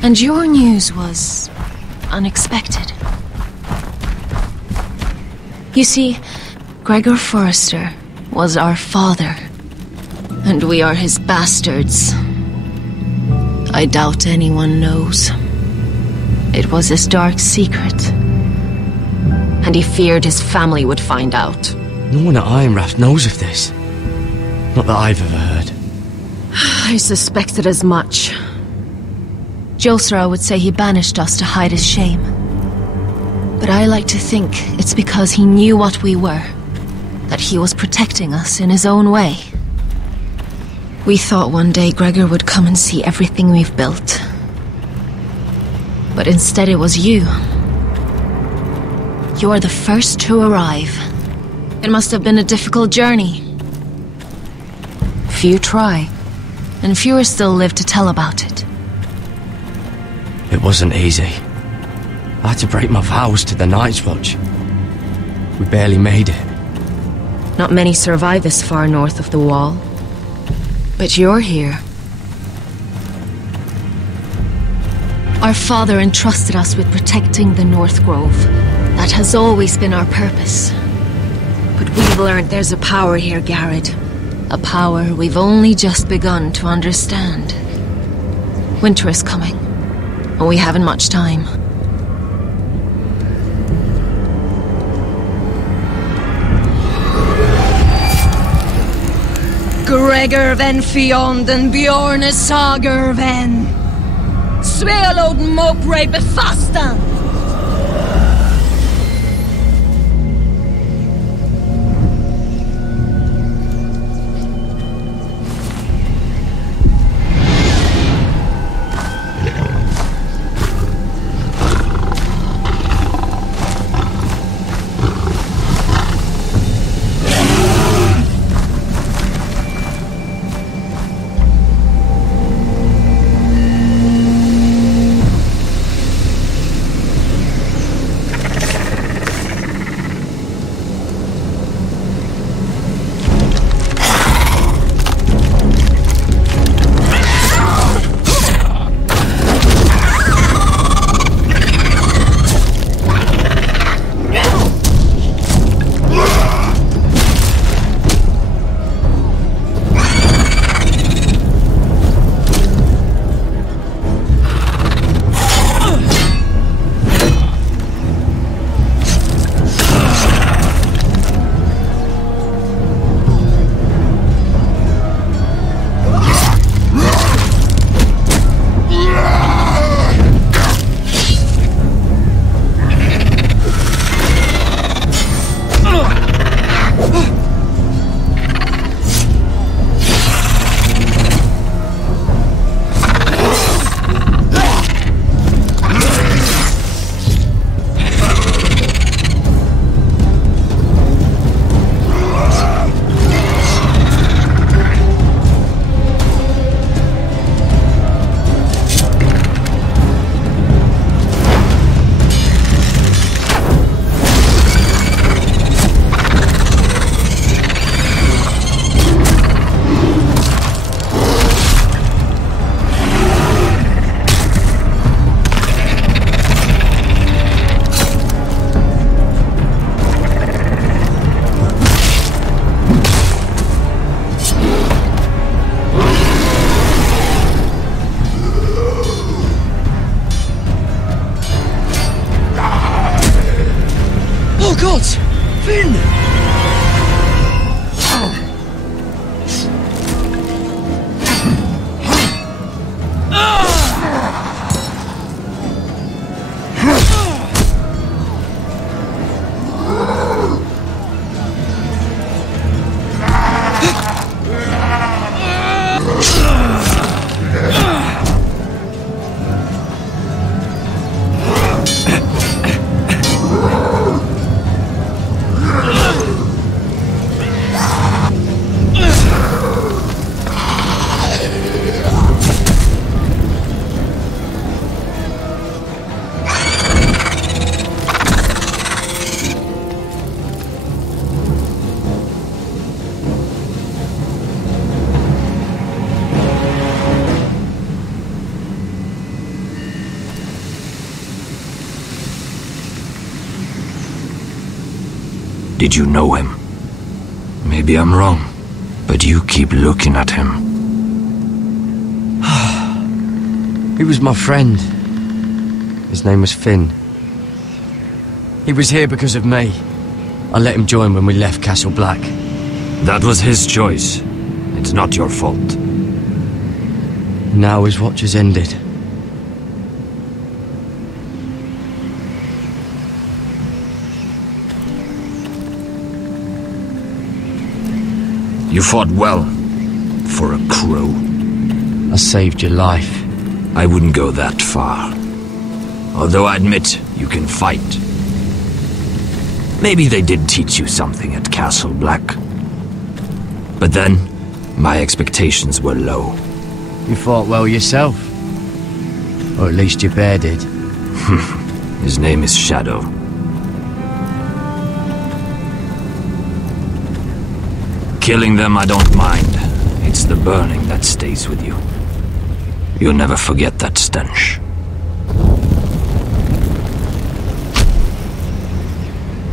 And your news was unexpected. You see, Gregor Forrester was our father, and we are his bastards. I doubt anyone knows. It was his dark secret, and he feared his family would find out. No one at Ironwrath knows of this. Not that I've ever heard. I suspected as much. Josra would say he banished us to hide his shame. But I like to think it's because he knew what we were, that he was protecting us in his own way. We thought one day Gregor would come and see everything we've built. But instead it was you. You are the first to arrive. It must have been a difficult journey. Few try, and fewer still live to tell about it. It wasn't easy. I had to break my vows to the Night's Watch. We barely made it. Not many survive this far north of the Wall. But you're here. Our father entrusted us with protecting the North Grove. That has always been our purpose. But we've learned there's a power here, Garrett. A power we've only just begun to understand. Winter is coming, and we haven't much time. Gregor ven Fionden Bjorne Sager ven Svealoden Mopre befastan. Did you know him? Maybe I'm wrong, but you keep looking at him. He was my friend. His name was Finn. He was here because of me. I let him join when we left Castle Black. That was his choice. It's not your fault. Now his watch has ended. You fought well, for a crow. I saved your life. I wouldn't go that far. Although I admit you can fight. Maybe they did teach you something at Castle Black. But then, my expectations were low. You fought well yourself. Or at least your bear did. His name is Shadow. Killing them I don't mind. It's the burning that stays with you. You'll never forget that stench.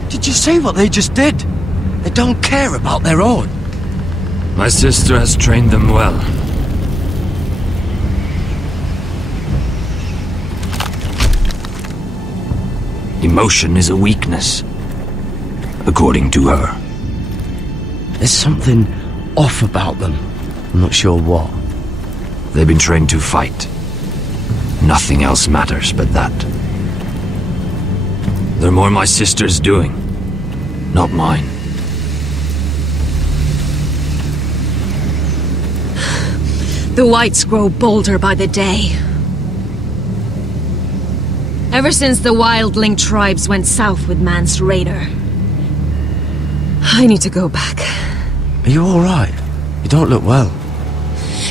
Did you see what they just did? They don't care about their own. My sister has trained them well. Emotion is a weakness, according to her. There's something off about them. I'm not sure what. They've been trained to fight. Nothing else matters but that. They're more my sister's doing, not mine. The whites grow bolder by the day. Ever since the wildling tribes went south with Man's raider. I need to go back. Are you alright? You don't look well.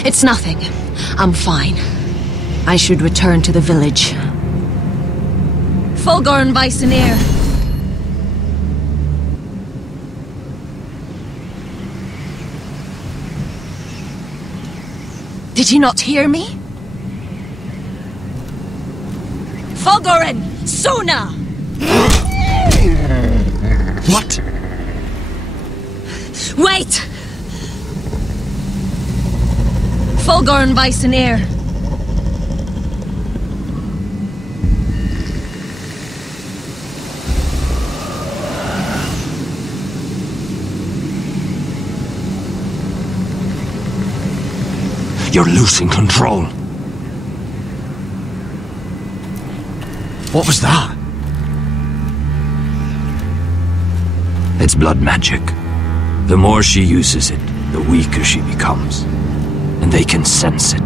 It's nothing. I'm fine. I should return to the village. Fulgorn Weissenir. Did you not hear me? Fulgorn! Suna! What? Wait! Fulgorn Weissenir. You're losing control. What was that? It's blood magic. The more she uses it, the weaker she becomes. And they can sense it.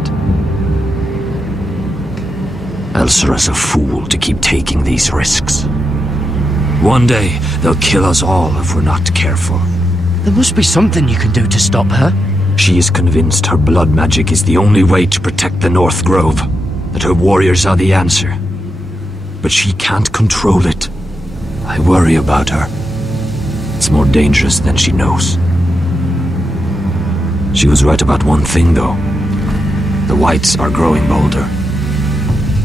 Elsera's a fool to keep taking these risks. One day, they'll kill us all if we're not careful. There must be something you can do to stop her. She is convinced her blood magic is the only way to protect the North Grove, that her warriors are the answer. But she can't control it. I worry about her. It's more dangerous than she knows. She was right about one thing, though. The whites are growing bolder.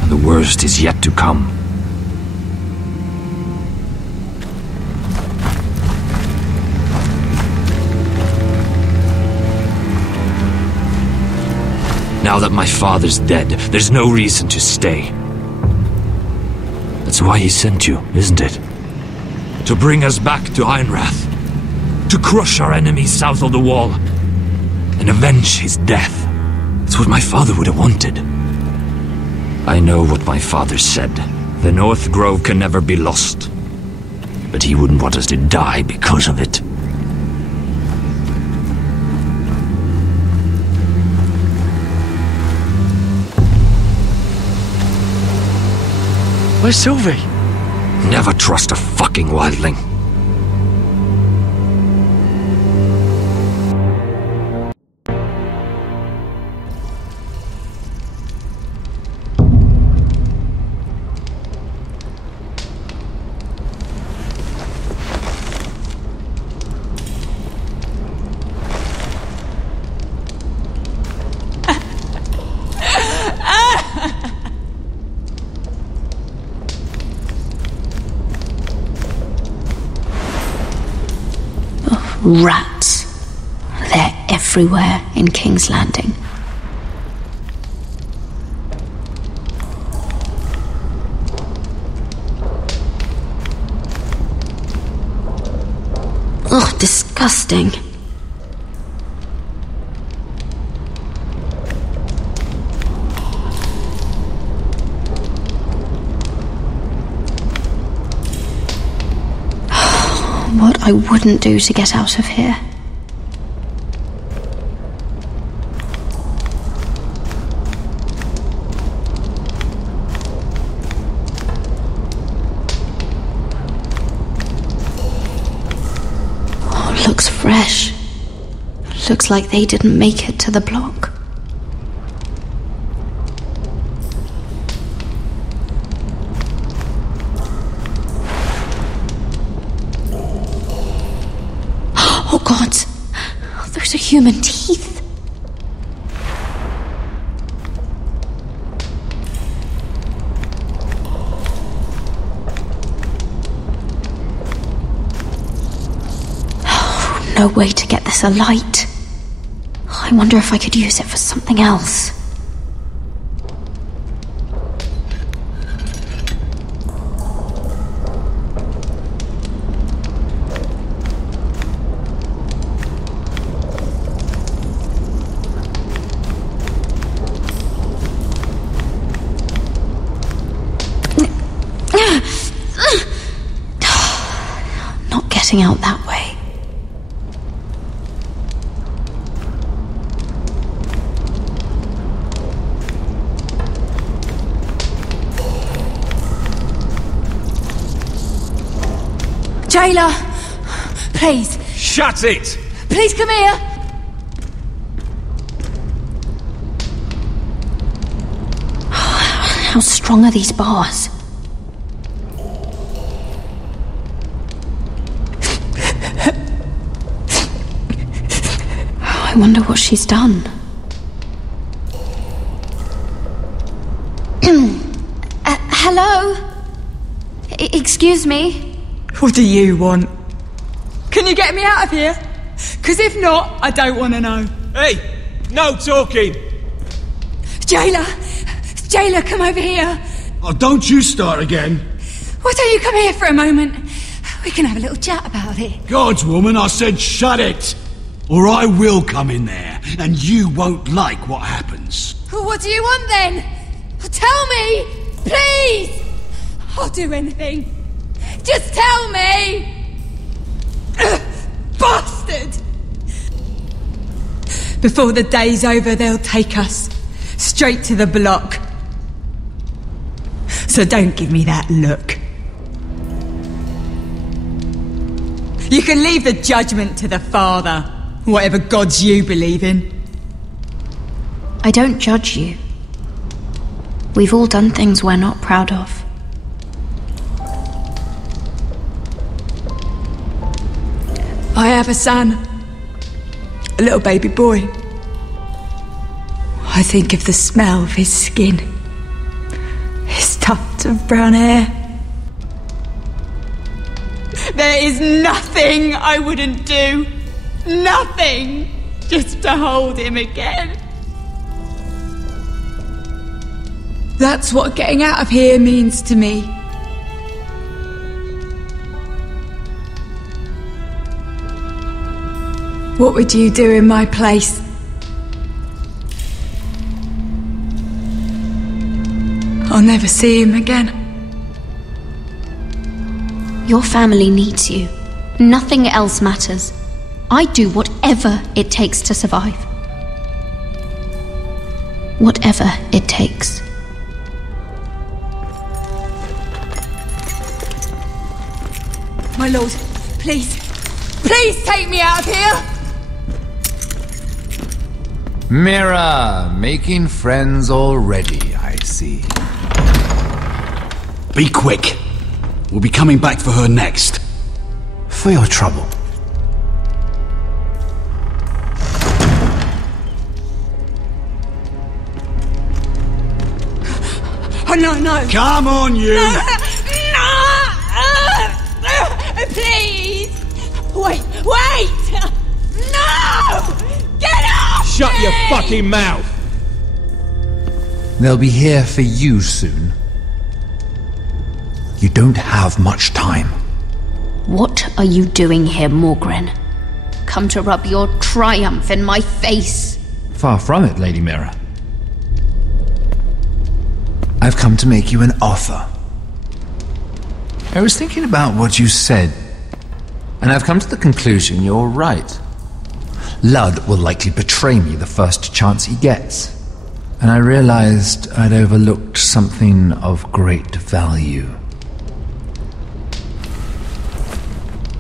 And the worst is yet to come. Now that my father's dead, there's no reason to stay. That's why he sent you, isn't it? To bring us back to Ironrath. To crush our enemies south of the wall. And avenge his death. It's what my father would have wanted. I know what my father said. The North Grove can never be lost. But he wouldn't want us to die because of it. Where's Sylvie? Never trust a fucking wildling. Rats. They're everywhere in King's Landing. Ugh, disgusting. What I wouldn't do to get out of here. Looks like they didn't make it to the block. Oh God! Those are human teeth! No way to get this alight. I wonder if I could use it for something else. Not getting out that way. Jailer! Please! Shut it! Please come here! How strong are these bars? I wonder what she's done. Hello? Excuse me? What do you want? Can you get me out of here? Because if not, I don't want to know. Hey! No talking! Jailer! Jailer, come over here! Oh, don't you start again. Why don't you come here for a moment? We can have a little chat about it. God's woman, I said shut it! Or I will come in there, and you won't like what happens. Well, what do you want then? Tell me! Please! I'll do anything. Just tell me! Bastard! Before the day's over, they'll take us straight to the block. So don't give me that look. You can leave the judgment to the Father, whatever gods you believe in. I don't judge you. We've all done things we're not proud of. I have a son. A little baby boy. I think of the smell of his skin. His tufts of brown hair. There is nothing I wouldn't do. Nothing. Just to hold him again. That's what getting out of here means to me. What would you do in my place? I'll never see him again. Your family needs you. Nothing else matters. I'd do whatever it takes to survive. Whatever it takes. My lord, please. Please take me out of here! Mira, making friends already, I see. Be quick. We'll be coming back for her next. For your trouble. Oh, no, no. Come on, you! No! Please! Wait! No! Get off! Shut me! your fucking mouth! They'll be here for you soon. You don't have much time. What are you doing here, Morgren? Come to rub your triumph in my face? Far from it, Lady Mira. I've come to make you an offer. I was thinking about what you said, and I've come to the conclusion you're right. Ludd will likely betray me the first chance he gets. And I realized I'd overlooked something of great value.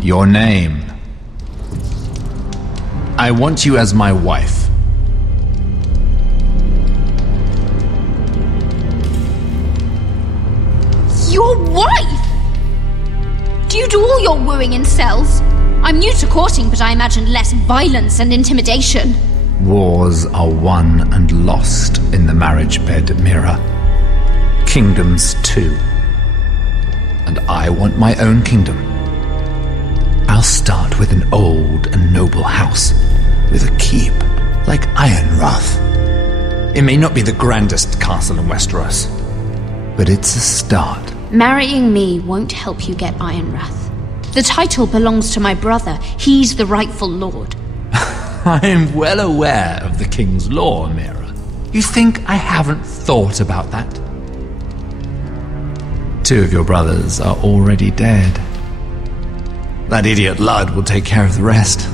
Your name. I want you as my wife. Your wife? Do you do all your wooing in cells? I'm new to courting, but I imagined less violence and intimidation. Wars are won and lost in the marriage bed, Mira. Kingdoms too. And I want my own kingdom. I'll start with an old and noble house, with a keep, like Ironrath. It may not be the grandest castle in Westeros, but it's a start. Marrying me won't help you get Ironrath. The title belongs to my brother. He's the rightful lord. I'm well aware of the king's law, Mira. You think I haven't thought about that? 2 of your brothers are already dead. That idiot Ludd will take care of the rest.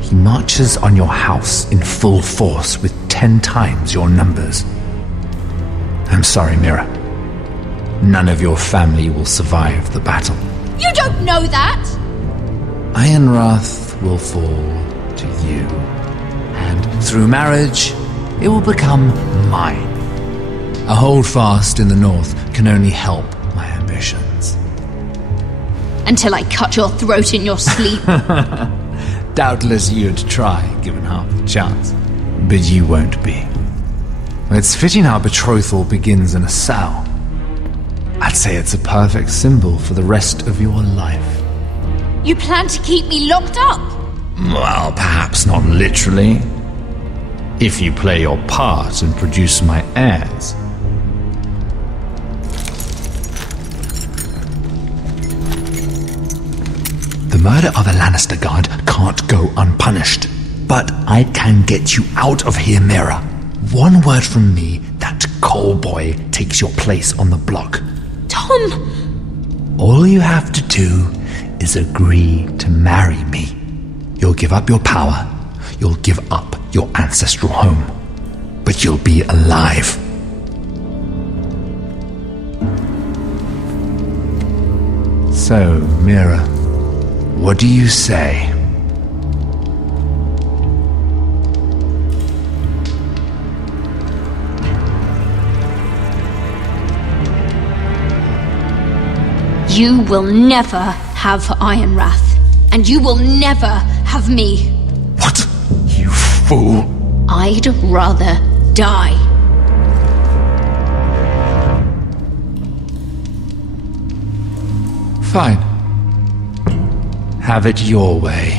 He marches on your house in full force with 10 times your numbers. I'm sorry, Mira. None of your family will survive the battle. You don't know that! Ironrath will fall to you, and through marriage, it will become mine. A holdfast in the north can only help my ambitions. Until I cut your throat in your sleep. Doubtless you'd try, given half the chance. But you won't be. It's fitting our betrothal begins in a cell. I'd say it's a perfect symbol for the rest of your life. You plan to keep me locked up? Well, perhaps not literally. If you play your part and produce my heirs. The murder of a Lannister guard can't go unpunished. But I can get you out of here, Mira. One word from me, that coal boy takes your place on the block. Tom! All you have to do is agree to marry me. You'll give up your power. You'll give up your ancestral home. But you'll be alive. So, Mira, what do you say? You will never have Ironrath, and you will never have me. What? You fool! I'd rather die. Fine. Have it your way.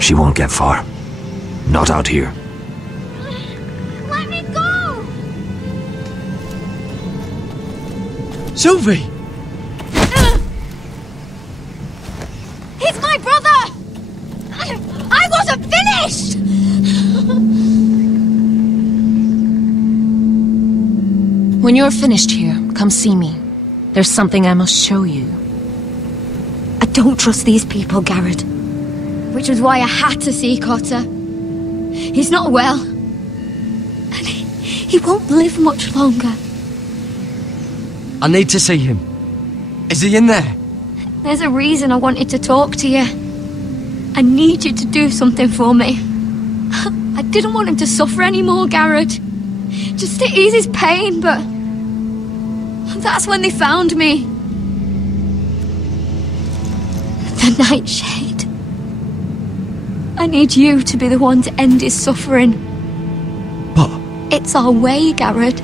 She won't get far. Not out here. Let me go! Sylvie! He's my brother! I wasn't finished! When you're finished here, come see me. There's something I must show you. I don't trust these people, Garrett. Which was why I had to see Cotter. He's not well. And he won't live much longer. I need to see him. Is he in there? There's a reason I wanted to talk to you. I need you to do something for me. I didn't want him to suffer anymore, Garrett. Just to ease his pain, but... that's when they found me. The Nightshade. I need you to be the one to end his suffering. But... it's our way, Garrett.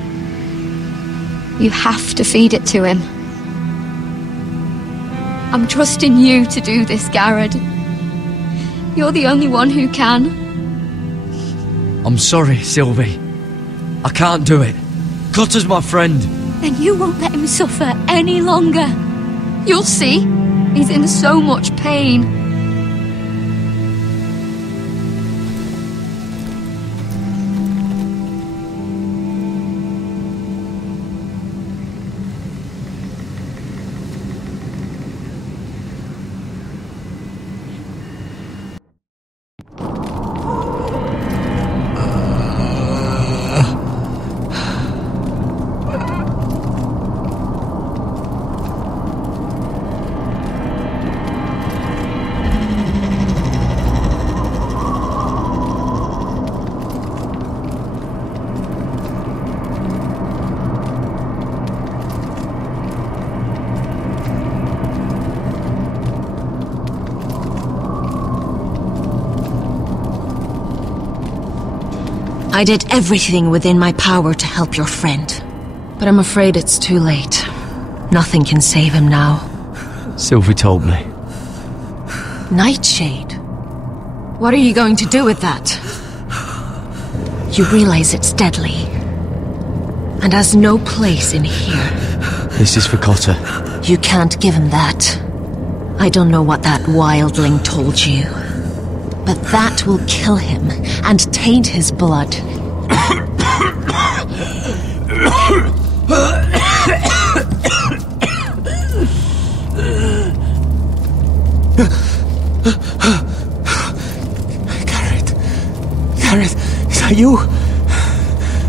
You have to feed it to him. I'm trusting you to do this, Garrett. You're the only one who can. I'm sorry, Sylvie. I can't do it. Cutter's my friend. Then you won't let him suffer any longer. You'll see. He's in so much pain. I did everything within my power to help your friend. But I'm afraid it's too late. Nothing can save him now. Sylvie told me. Nightshade? What are you going to do with that? You realize it's deadly. And has no place in here. This is for Cotter. You can't give him that. I don't know what that wildling told you. But that will kill him and taint his blood. Gareth, is that you?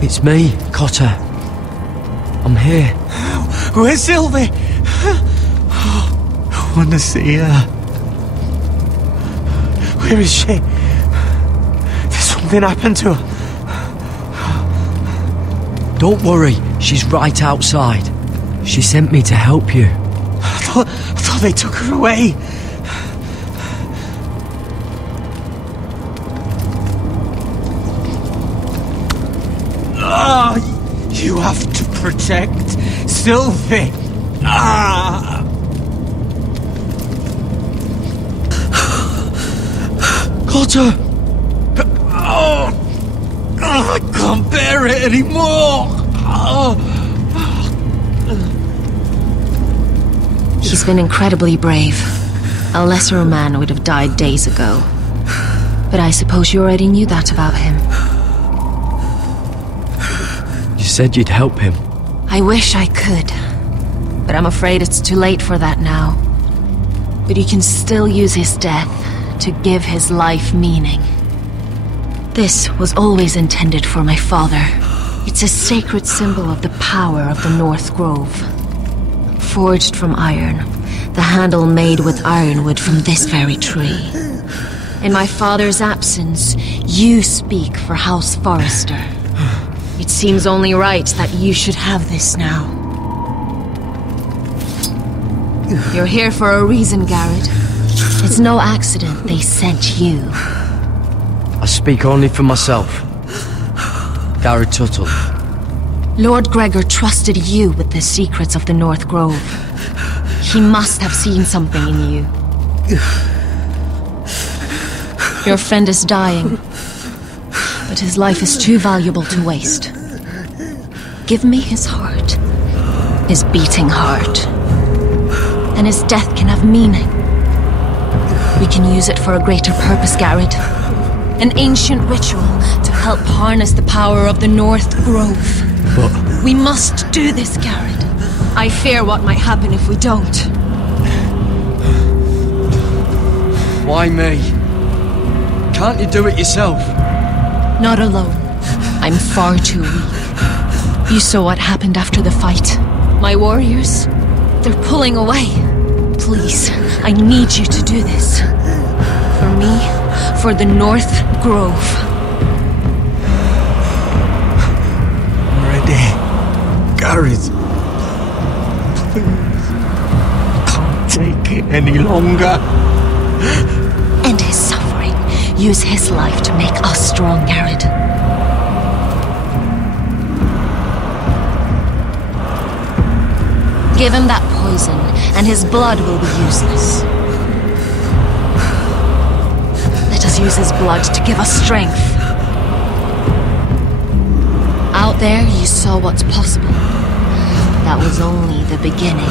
It's me, Cotter. I'm here. Where's Sylvie? I want to see her. Where is she? There's something happened to her. Don't worry, she's right outside. She sent me to help you. I thought they took her away. You have to protect Sylvie. Cotter! I can't bear it anymore. He's been incredibly brave. A lesser man would have died days ago. But I suppose you already knew that about him. You said you'd help him. I wish I could. But I'm afraid it's too late for that now. But you can still use his death to give his life meaning. This was always intended for my father. It's a sacred symbol of the power of the North Grove. Forged from iron, the handle made with ironwood from this very tree. In my father's absence, you speak for House Forrester. It seems only right that you should have this now. You're here for a reason, Garrett. It's no accident they sent you. I speak only for myself. Garrett Tuttle. Lord Gregor trusted you with the secrets of the North Grove. He must have seen something in you. Your friend is dying, but his life is too valuable to waste. Give me his heart, his beating heart, and his death can have meaning. We can use it for a greater purpose, Garrett. An ancient ritual to help harness the power of the North Grove. But we must do this, Garrett. I fear what might happen if we don't. why me? Can't you do it yourself? Not alone. I'm far too weak. You saw what happened after the fight. My warriors, they're pulling away. Please, I need you to do this. For me, for the North Grove. I'm ready. Gareth. Please. I can't take it any longer. End his suffering. Use his life to make us strong, Gareth. Give him that poison, and his blood will be useless. Let us use his blood to give us strength. Out there, you saw what's possible. That was only the beginning.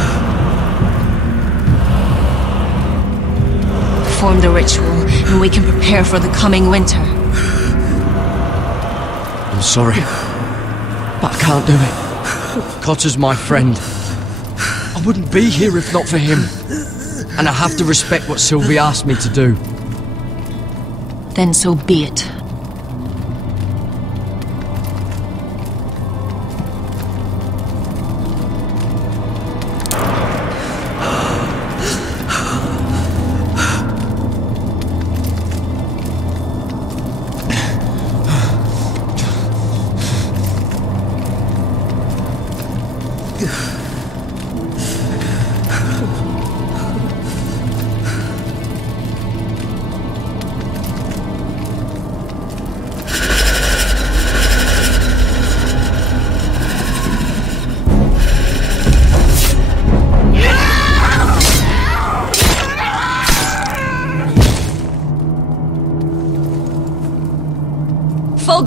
Perform the ritual, and we can prepare for the coming winter. I'm sorry, but I can't do it. Cotter's my friend. I wouldn't be here if not for him. And I have to respect what Sylvie asked me to do. Then so be it.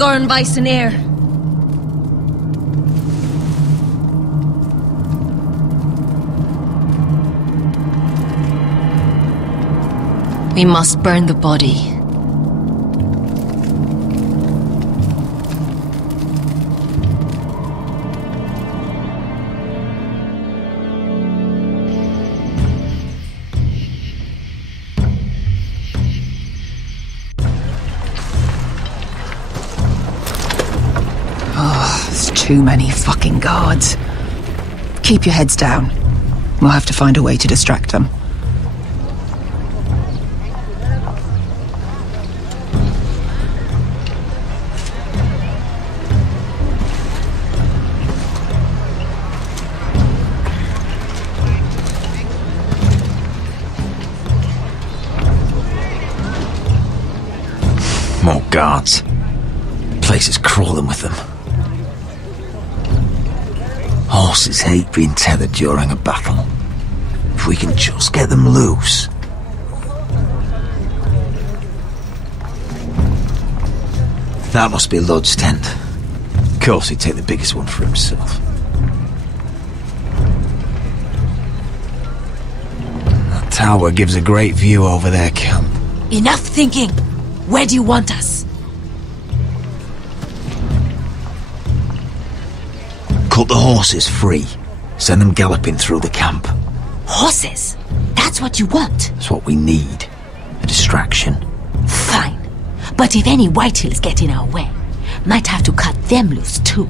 Gorn Bisonair. We must burn the body. Too many fucking guards. Keep your heads down. We'll have to find a way to distract them. More guards. The place is crawling with them. Horses hate being tethered during a battle. If we can just get them loose. That must be Lud's tent. Of course he'd take the biggest one for himself. That tower gives a great view over their camp. Enough thinking! Where do you want us? Cut the horses free. Send them galloping through the camp. Horses? That's what you want? That's what we need. A distraction. Fine. But if any Whitehills get in our way, might have to cut them loose too.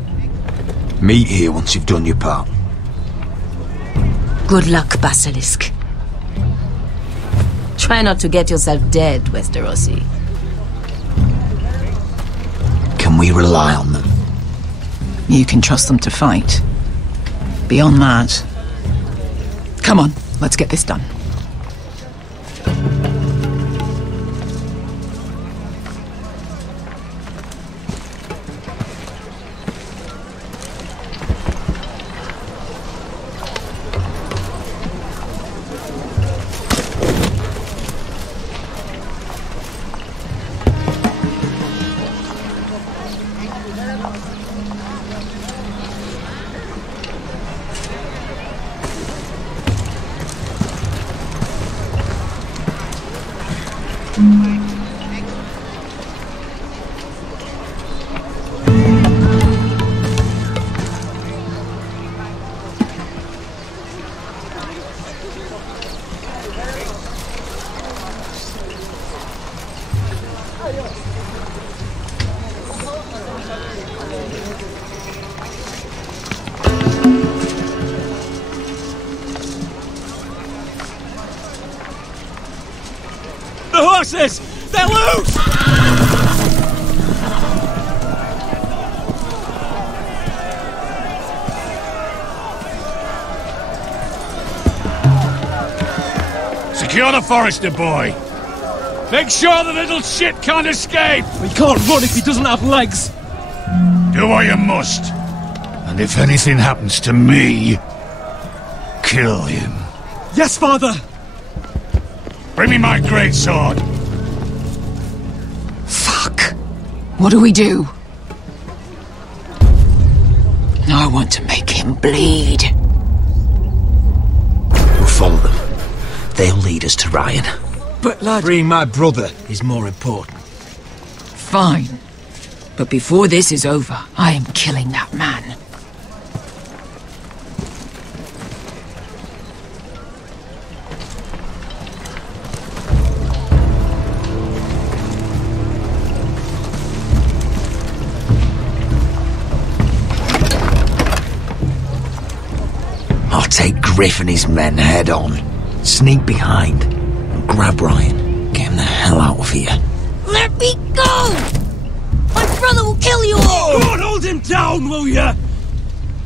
Meet here once you've done your part. Good luck, Basilisk. Try not to get yourself dead, Westerosi. Can we rely on them? You can trust them to fight. Beyond that... Come on, let's get this done. The horses! They're loose! Secure the Forester boy. Make sure the little shit can't escape. He can't run if he doesn't have legs. Do what you must. And if anything happens to me, kill him. Yes, father! Bring me my greatsword. Fuck. What do we do? I want to make him bleed. We'll follow them. They'll lead us to Ryan. But lad... Freeing my brother is more important. Fine. But before this is over, I am killing that man. I'll take Griff and his men head on. Sneak behind and grab Ryan. Get him the hell out of here. Let me go! My brother will kill you all! God, hold him down, will ya?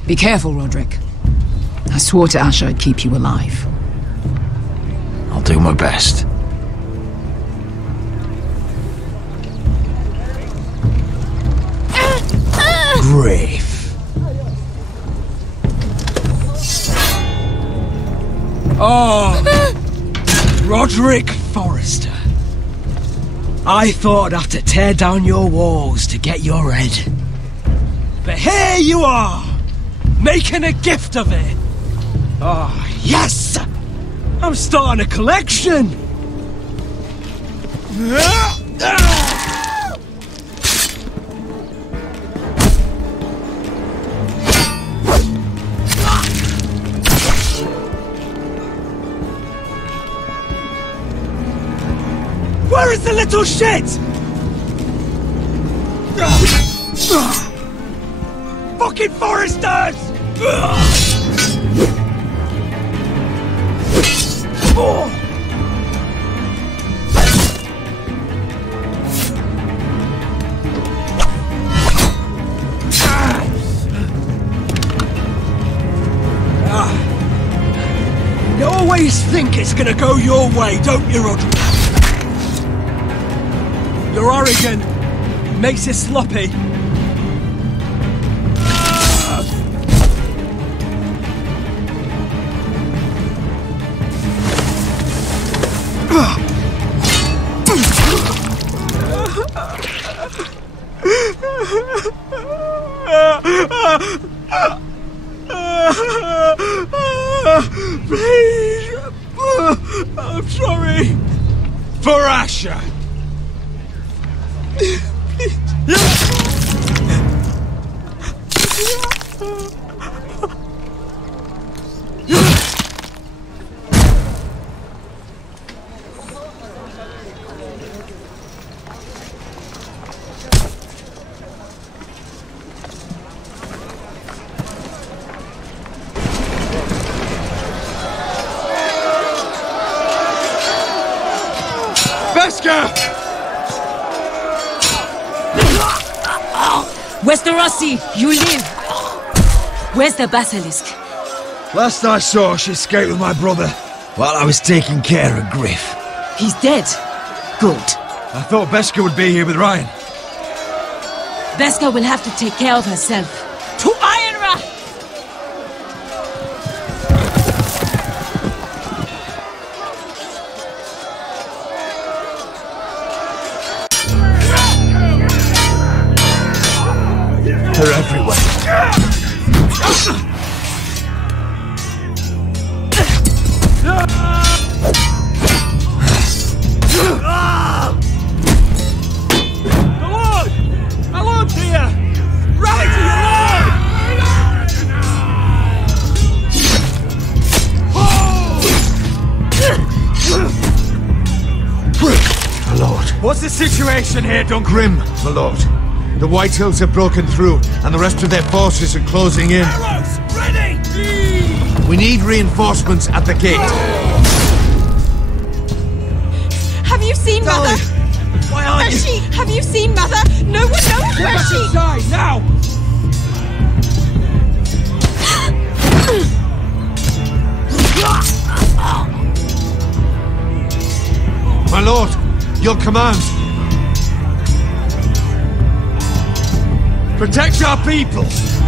Be careful, Roderick. I swore to Asher I'd keep you alive. I'll do my best. Griff. Oh, Roderick Forrester. I thought I'd have to tear down your walls to get your head. But here you are, making a gift of it. Oh, yes! I'm starting a collection! Where is the little shit? Fucking foresters! You always think it's gonna go your way, don't you, Roderick? You're arrogant. Makes you sloppy. Please. I'm sorry. For Asher. Westerosi, you live! Where's the basilisk? Last I saw, she escaped with my brother while I was taking care of Griff. He's dead. Good. I thought Beskha would be here with Ryan. Beskha will have to take care of herself. To Ironrath! They're everywhere. The Lord! My Lord's here! Rally to your Lord! My lord. What's the situation here, Duncan? Grim, my lord. The White Hills have broken through, and the rest of their forces are closing in. Arrows, ready! We need reinforcements at the gate. Have you seen Mother? Why aren't Where's she? Have you seen Mother? No one knows where she... Inside, now! My lord, your command. Protect our people!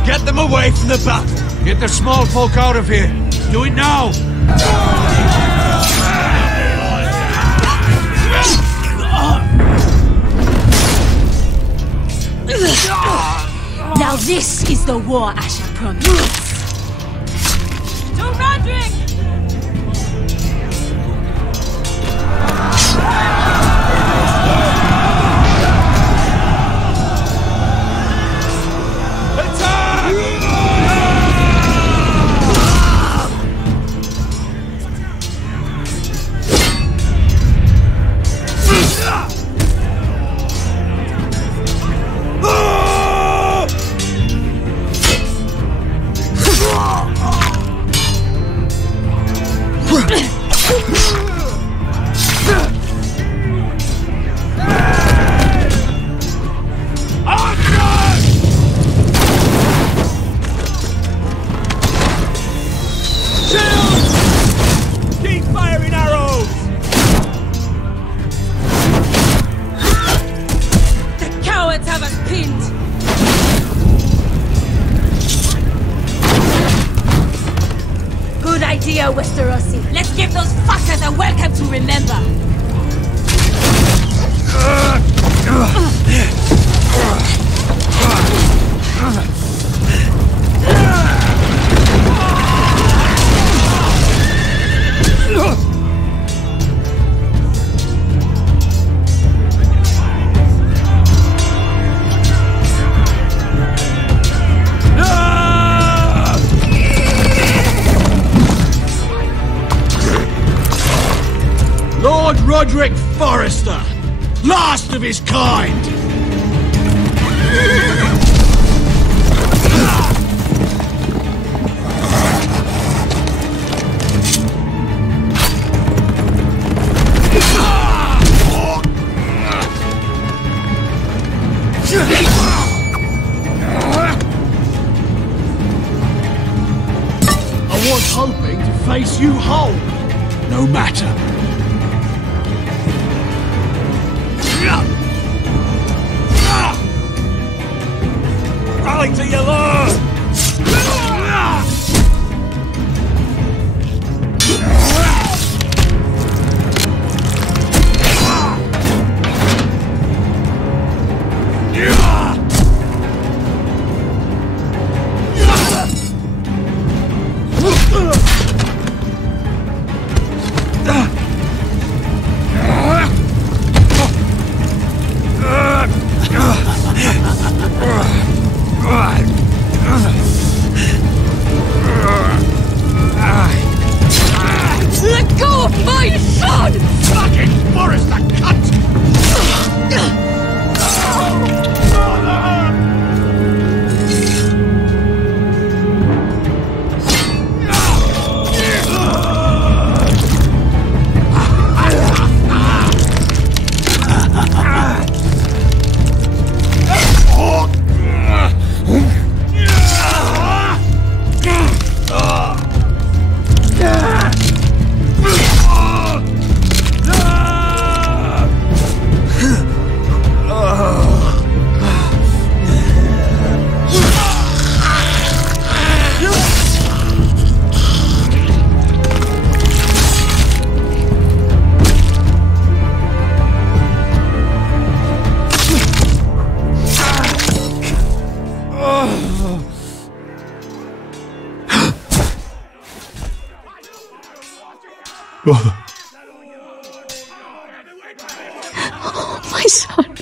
Get them away from the battle! Get the small folk out of here. Do it now! Now this is the war Asher promised. To Roderick! Westerosi. Let's give those fuckers a welcome to remember. Lord Roderick Forrester, last of his kind! I was hoping to face you whole. No matter. Rally to your lord! Let go of my son! Fucking Forrester, cunt! My son.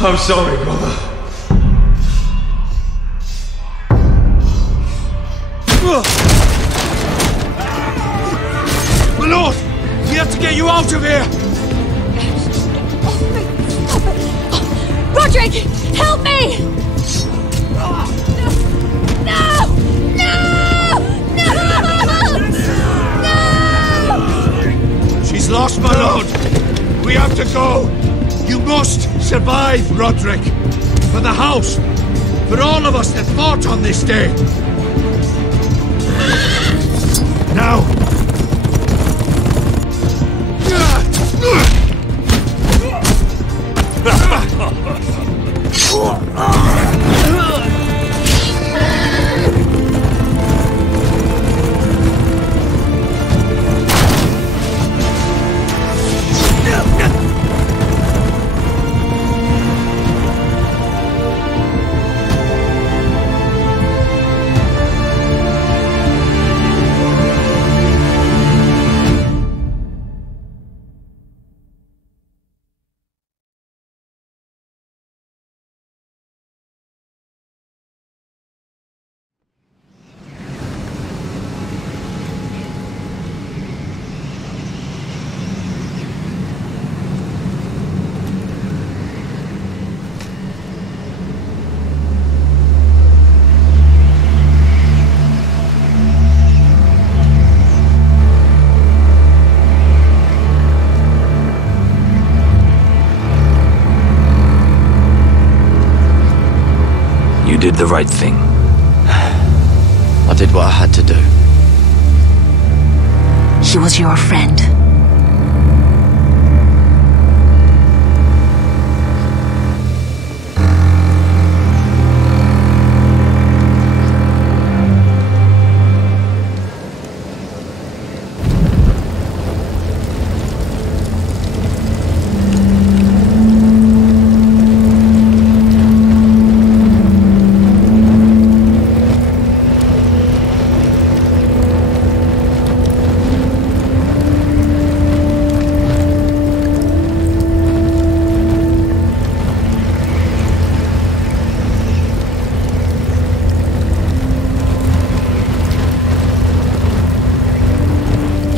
I'm sorry, brother. My lord, we have to get you out of here. Roderick, help me! No! She's lost, my lord. We have to go. You must survive, Roderick. For the house. For all of us that fought on this day. Now! You did the right thing. I did what I had to do. She was your friend.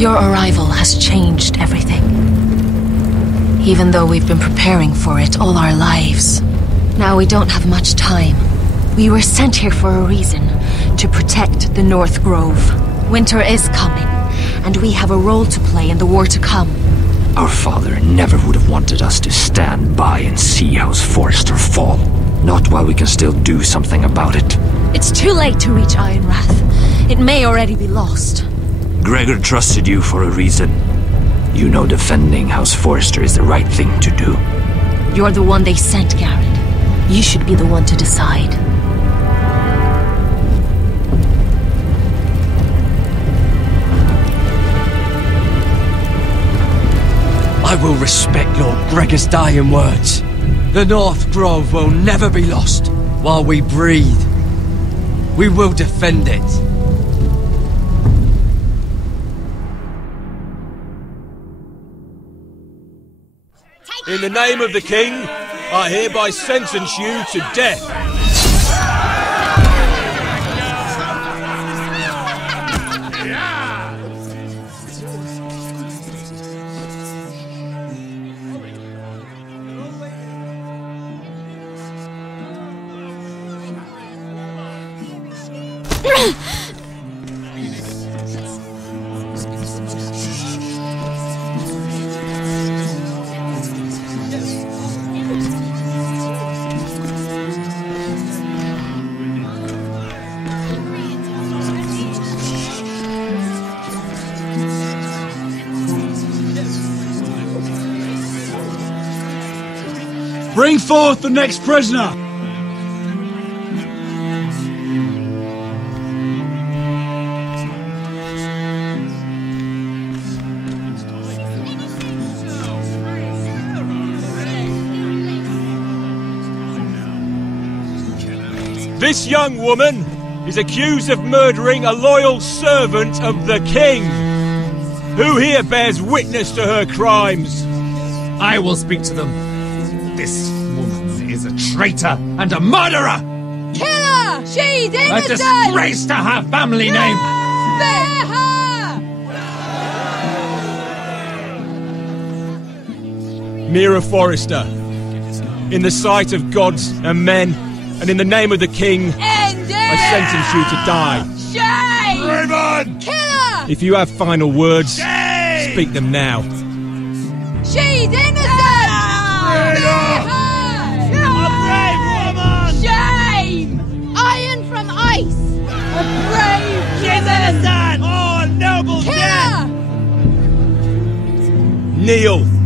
Your arrival has changed everything. Even though we've been preparing for it all our lives. Now we don't have much time. We were sent here for a reason. To protect the North Grove. Winter is coming, and we have a role to play in the war to come. Our father never would have wanted us to stand by and see House Forrester fall. Not while we can still do something about it. It's too late to reach Ironwrath. It may already be lost. Gregor trusted you for a reason. You know defending House Forrester is the right thing to do. You're the one they sent, Garrett. You should be the one to decide. I will respect Lord Gregor's dying words. The North Grove will never be lost while we breathe. We will defend it. In the name of the King, I hereby sentence you to death. Bring forth the next prisoner! This young woman is accused of murdering a loyal servant of the king. Who here bears witness to her crimes? I will speak to them. This woman is a traitor and a murderer! Kill her! She's innocent! A disgrace to her family name! Spare her! Mira Forrester, in the sight of gods and men, and in the name of the king, I sentence you to die. Shame! Raven! Kill her! If you have final words, speak them now. She's innocent! Spare her! A brave woman! Shame! Iron from ice! A brave woman! kneel.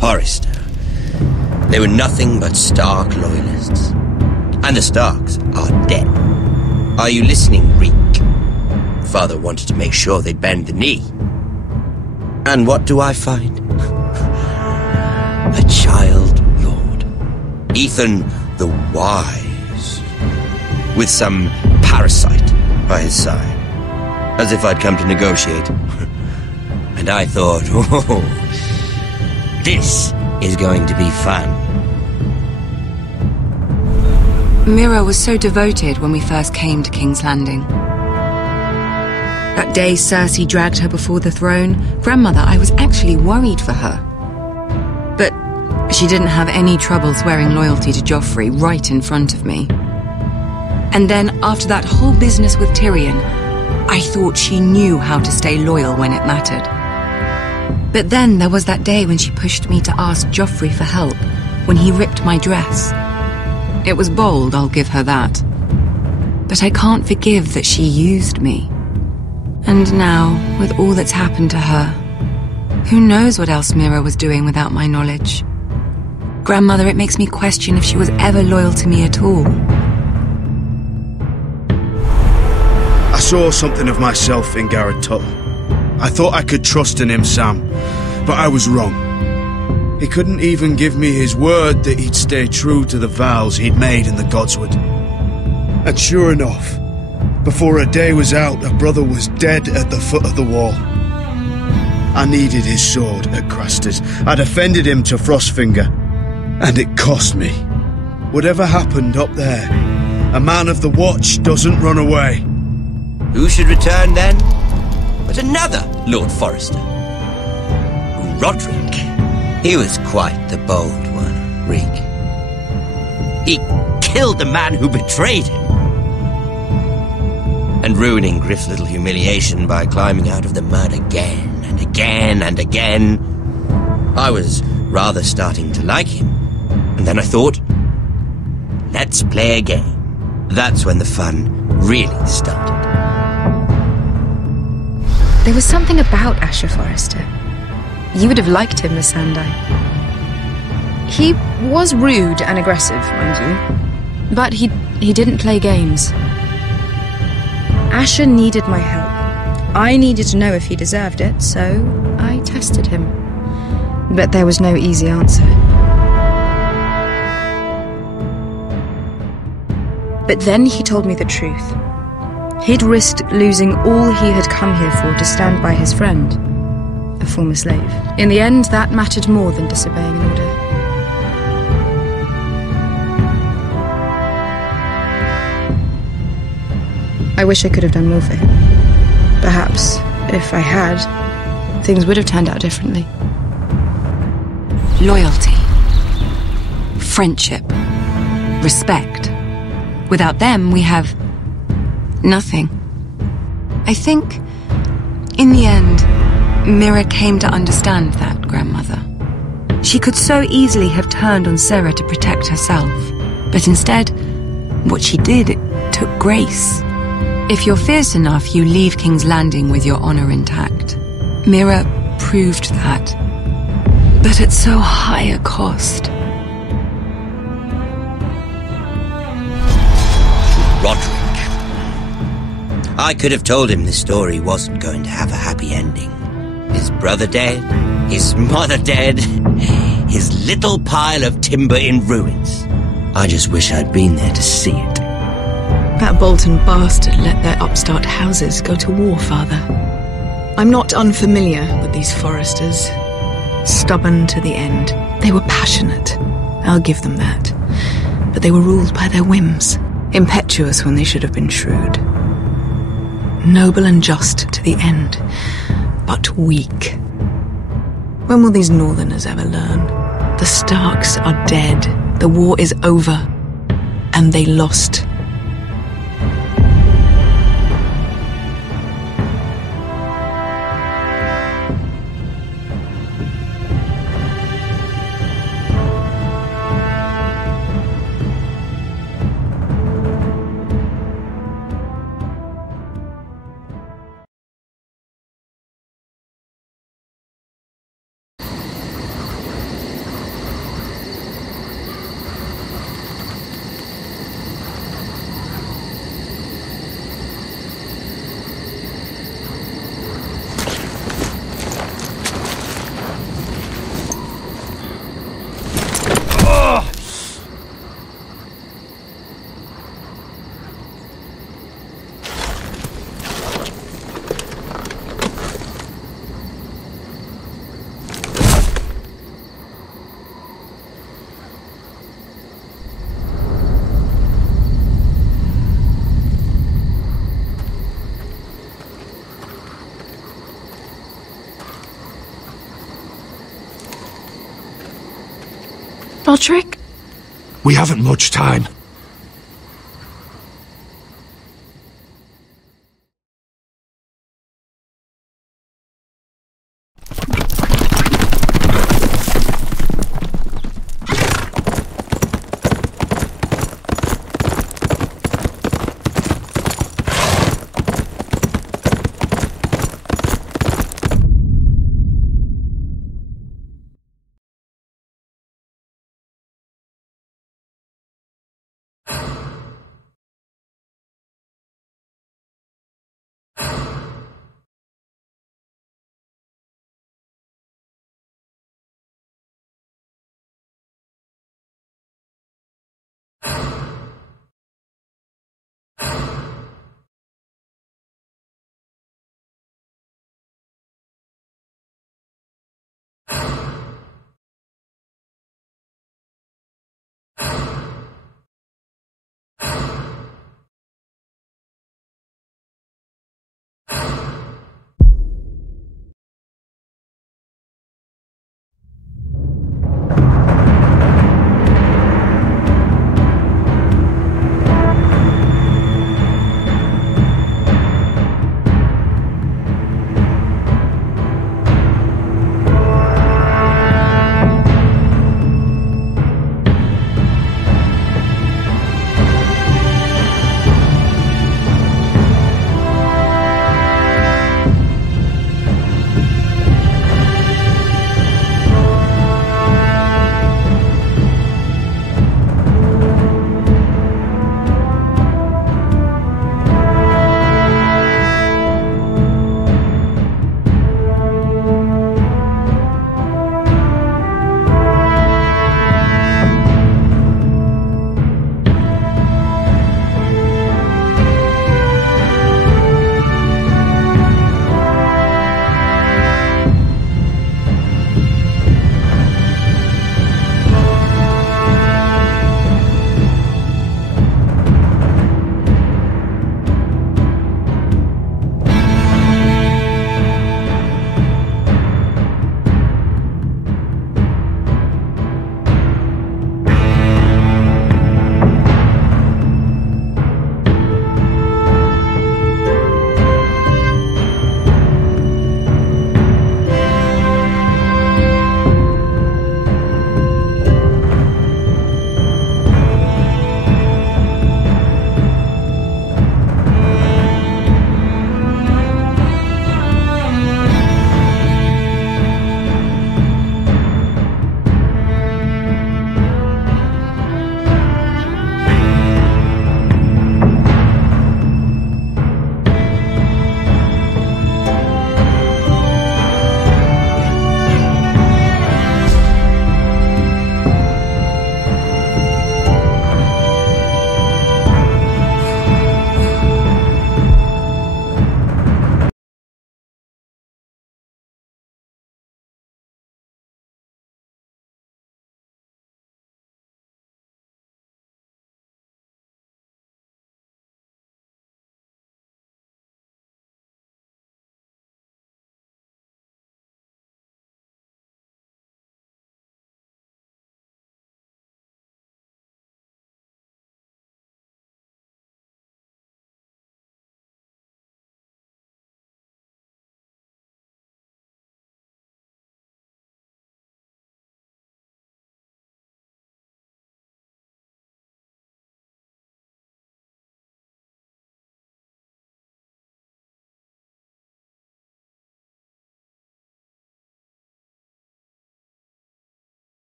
Forrester. They were nothing but Stark loyalists. And the Starks are dead. Are you listening, Reek? Father wanted to make sure they'd bend the knee. And what do I find? A child lord. Ethan the Wise. With some parasite by his side. As if I'd come to negotiate. And I thought, oh, this is going to be fun. Mira was so devoted when we first came to King's Landing. That day Cersei dragged her before the throne, Grandmother, I was actually worried for her. But she didn't have any trouble swearing loyalty to Joffrey right in front of me. And then, after that whole business with Tyrion, I thought she knew how to stay loyal when it mattered. But then there was that day when she pushed me to ask Joffrey for help, when he ripped my dress. It was bold, I'll give her that. But I can't forgive that she used me. And now, with all that's happened to her, who knows what else Mira was doing without my knowledge? Grandmother, it makes me question if she was ever loyal to me at all. I saw something of myself in Garrett Tuttle. I thought I could trust in him, Sam, but I was wrong. He couldn't even give me his word that he'd stay true to the vows he'd made in the Godswood. And sure enough, before a day was out, a brother was dead at the foot of the wall. I needed his sword at Craster's. I defended him to Frostfinger, and it cost me. Whatever happened up there, a man of the Watch doesn't run away. Who should return then? But another Lord Forrester. Roderick. He was quite the bold one, Reek. He killed the man who betrayed him. And ruining Griff's little humiliation by climbing out of the mud again and again and again. I was rather starting to like him. And then I thought, let's play a game. That's when the fun really started. There was something about Asher Forrester. You would have liked him, Miss Sandai. He was rude and aggressive, mind you, but he didn't play games. Asher needed my help, I needed to know if he deserved it, so I tested him. But there was no easy answer. But then he told me the truth. He'd risked losing all he had come here for to stand by his friend, a former slave. In the end, that mattered more than disobeying an order. I wish I could have done more for him. Perhaps, if I had, things would have turned out differently. Loyalty, friendship, respect. Without them, we have nothing. I think, in the end, Mira came to understand that, Grandmother. She could so easily have turned on Sarah to protect herself, but instead, what she did, it took grace. If you're fierce enough, you leave King's Landing with your honor intact. Mira proved that, but at so high a cost. Roderick. I could have told him this story wasn't going to have a happy ending. His brother dead, his mother dead, his little pile of timber in ruins. I just wish I'd been there to see it. That Bolton bastard let their upstart houses go to war, Father. I'm not unfamiliar with these Forresters. Stubborn to the end. They were passionate, I'll give them that. But they were ruled by their whims. Impetuous when they should have been shrewd. Noble and just to the end, but weak. When will these Northerners ever learn? The Starks are dead. The war is over. And they lost. Roderick? We haven't much time.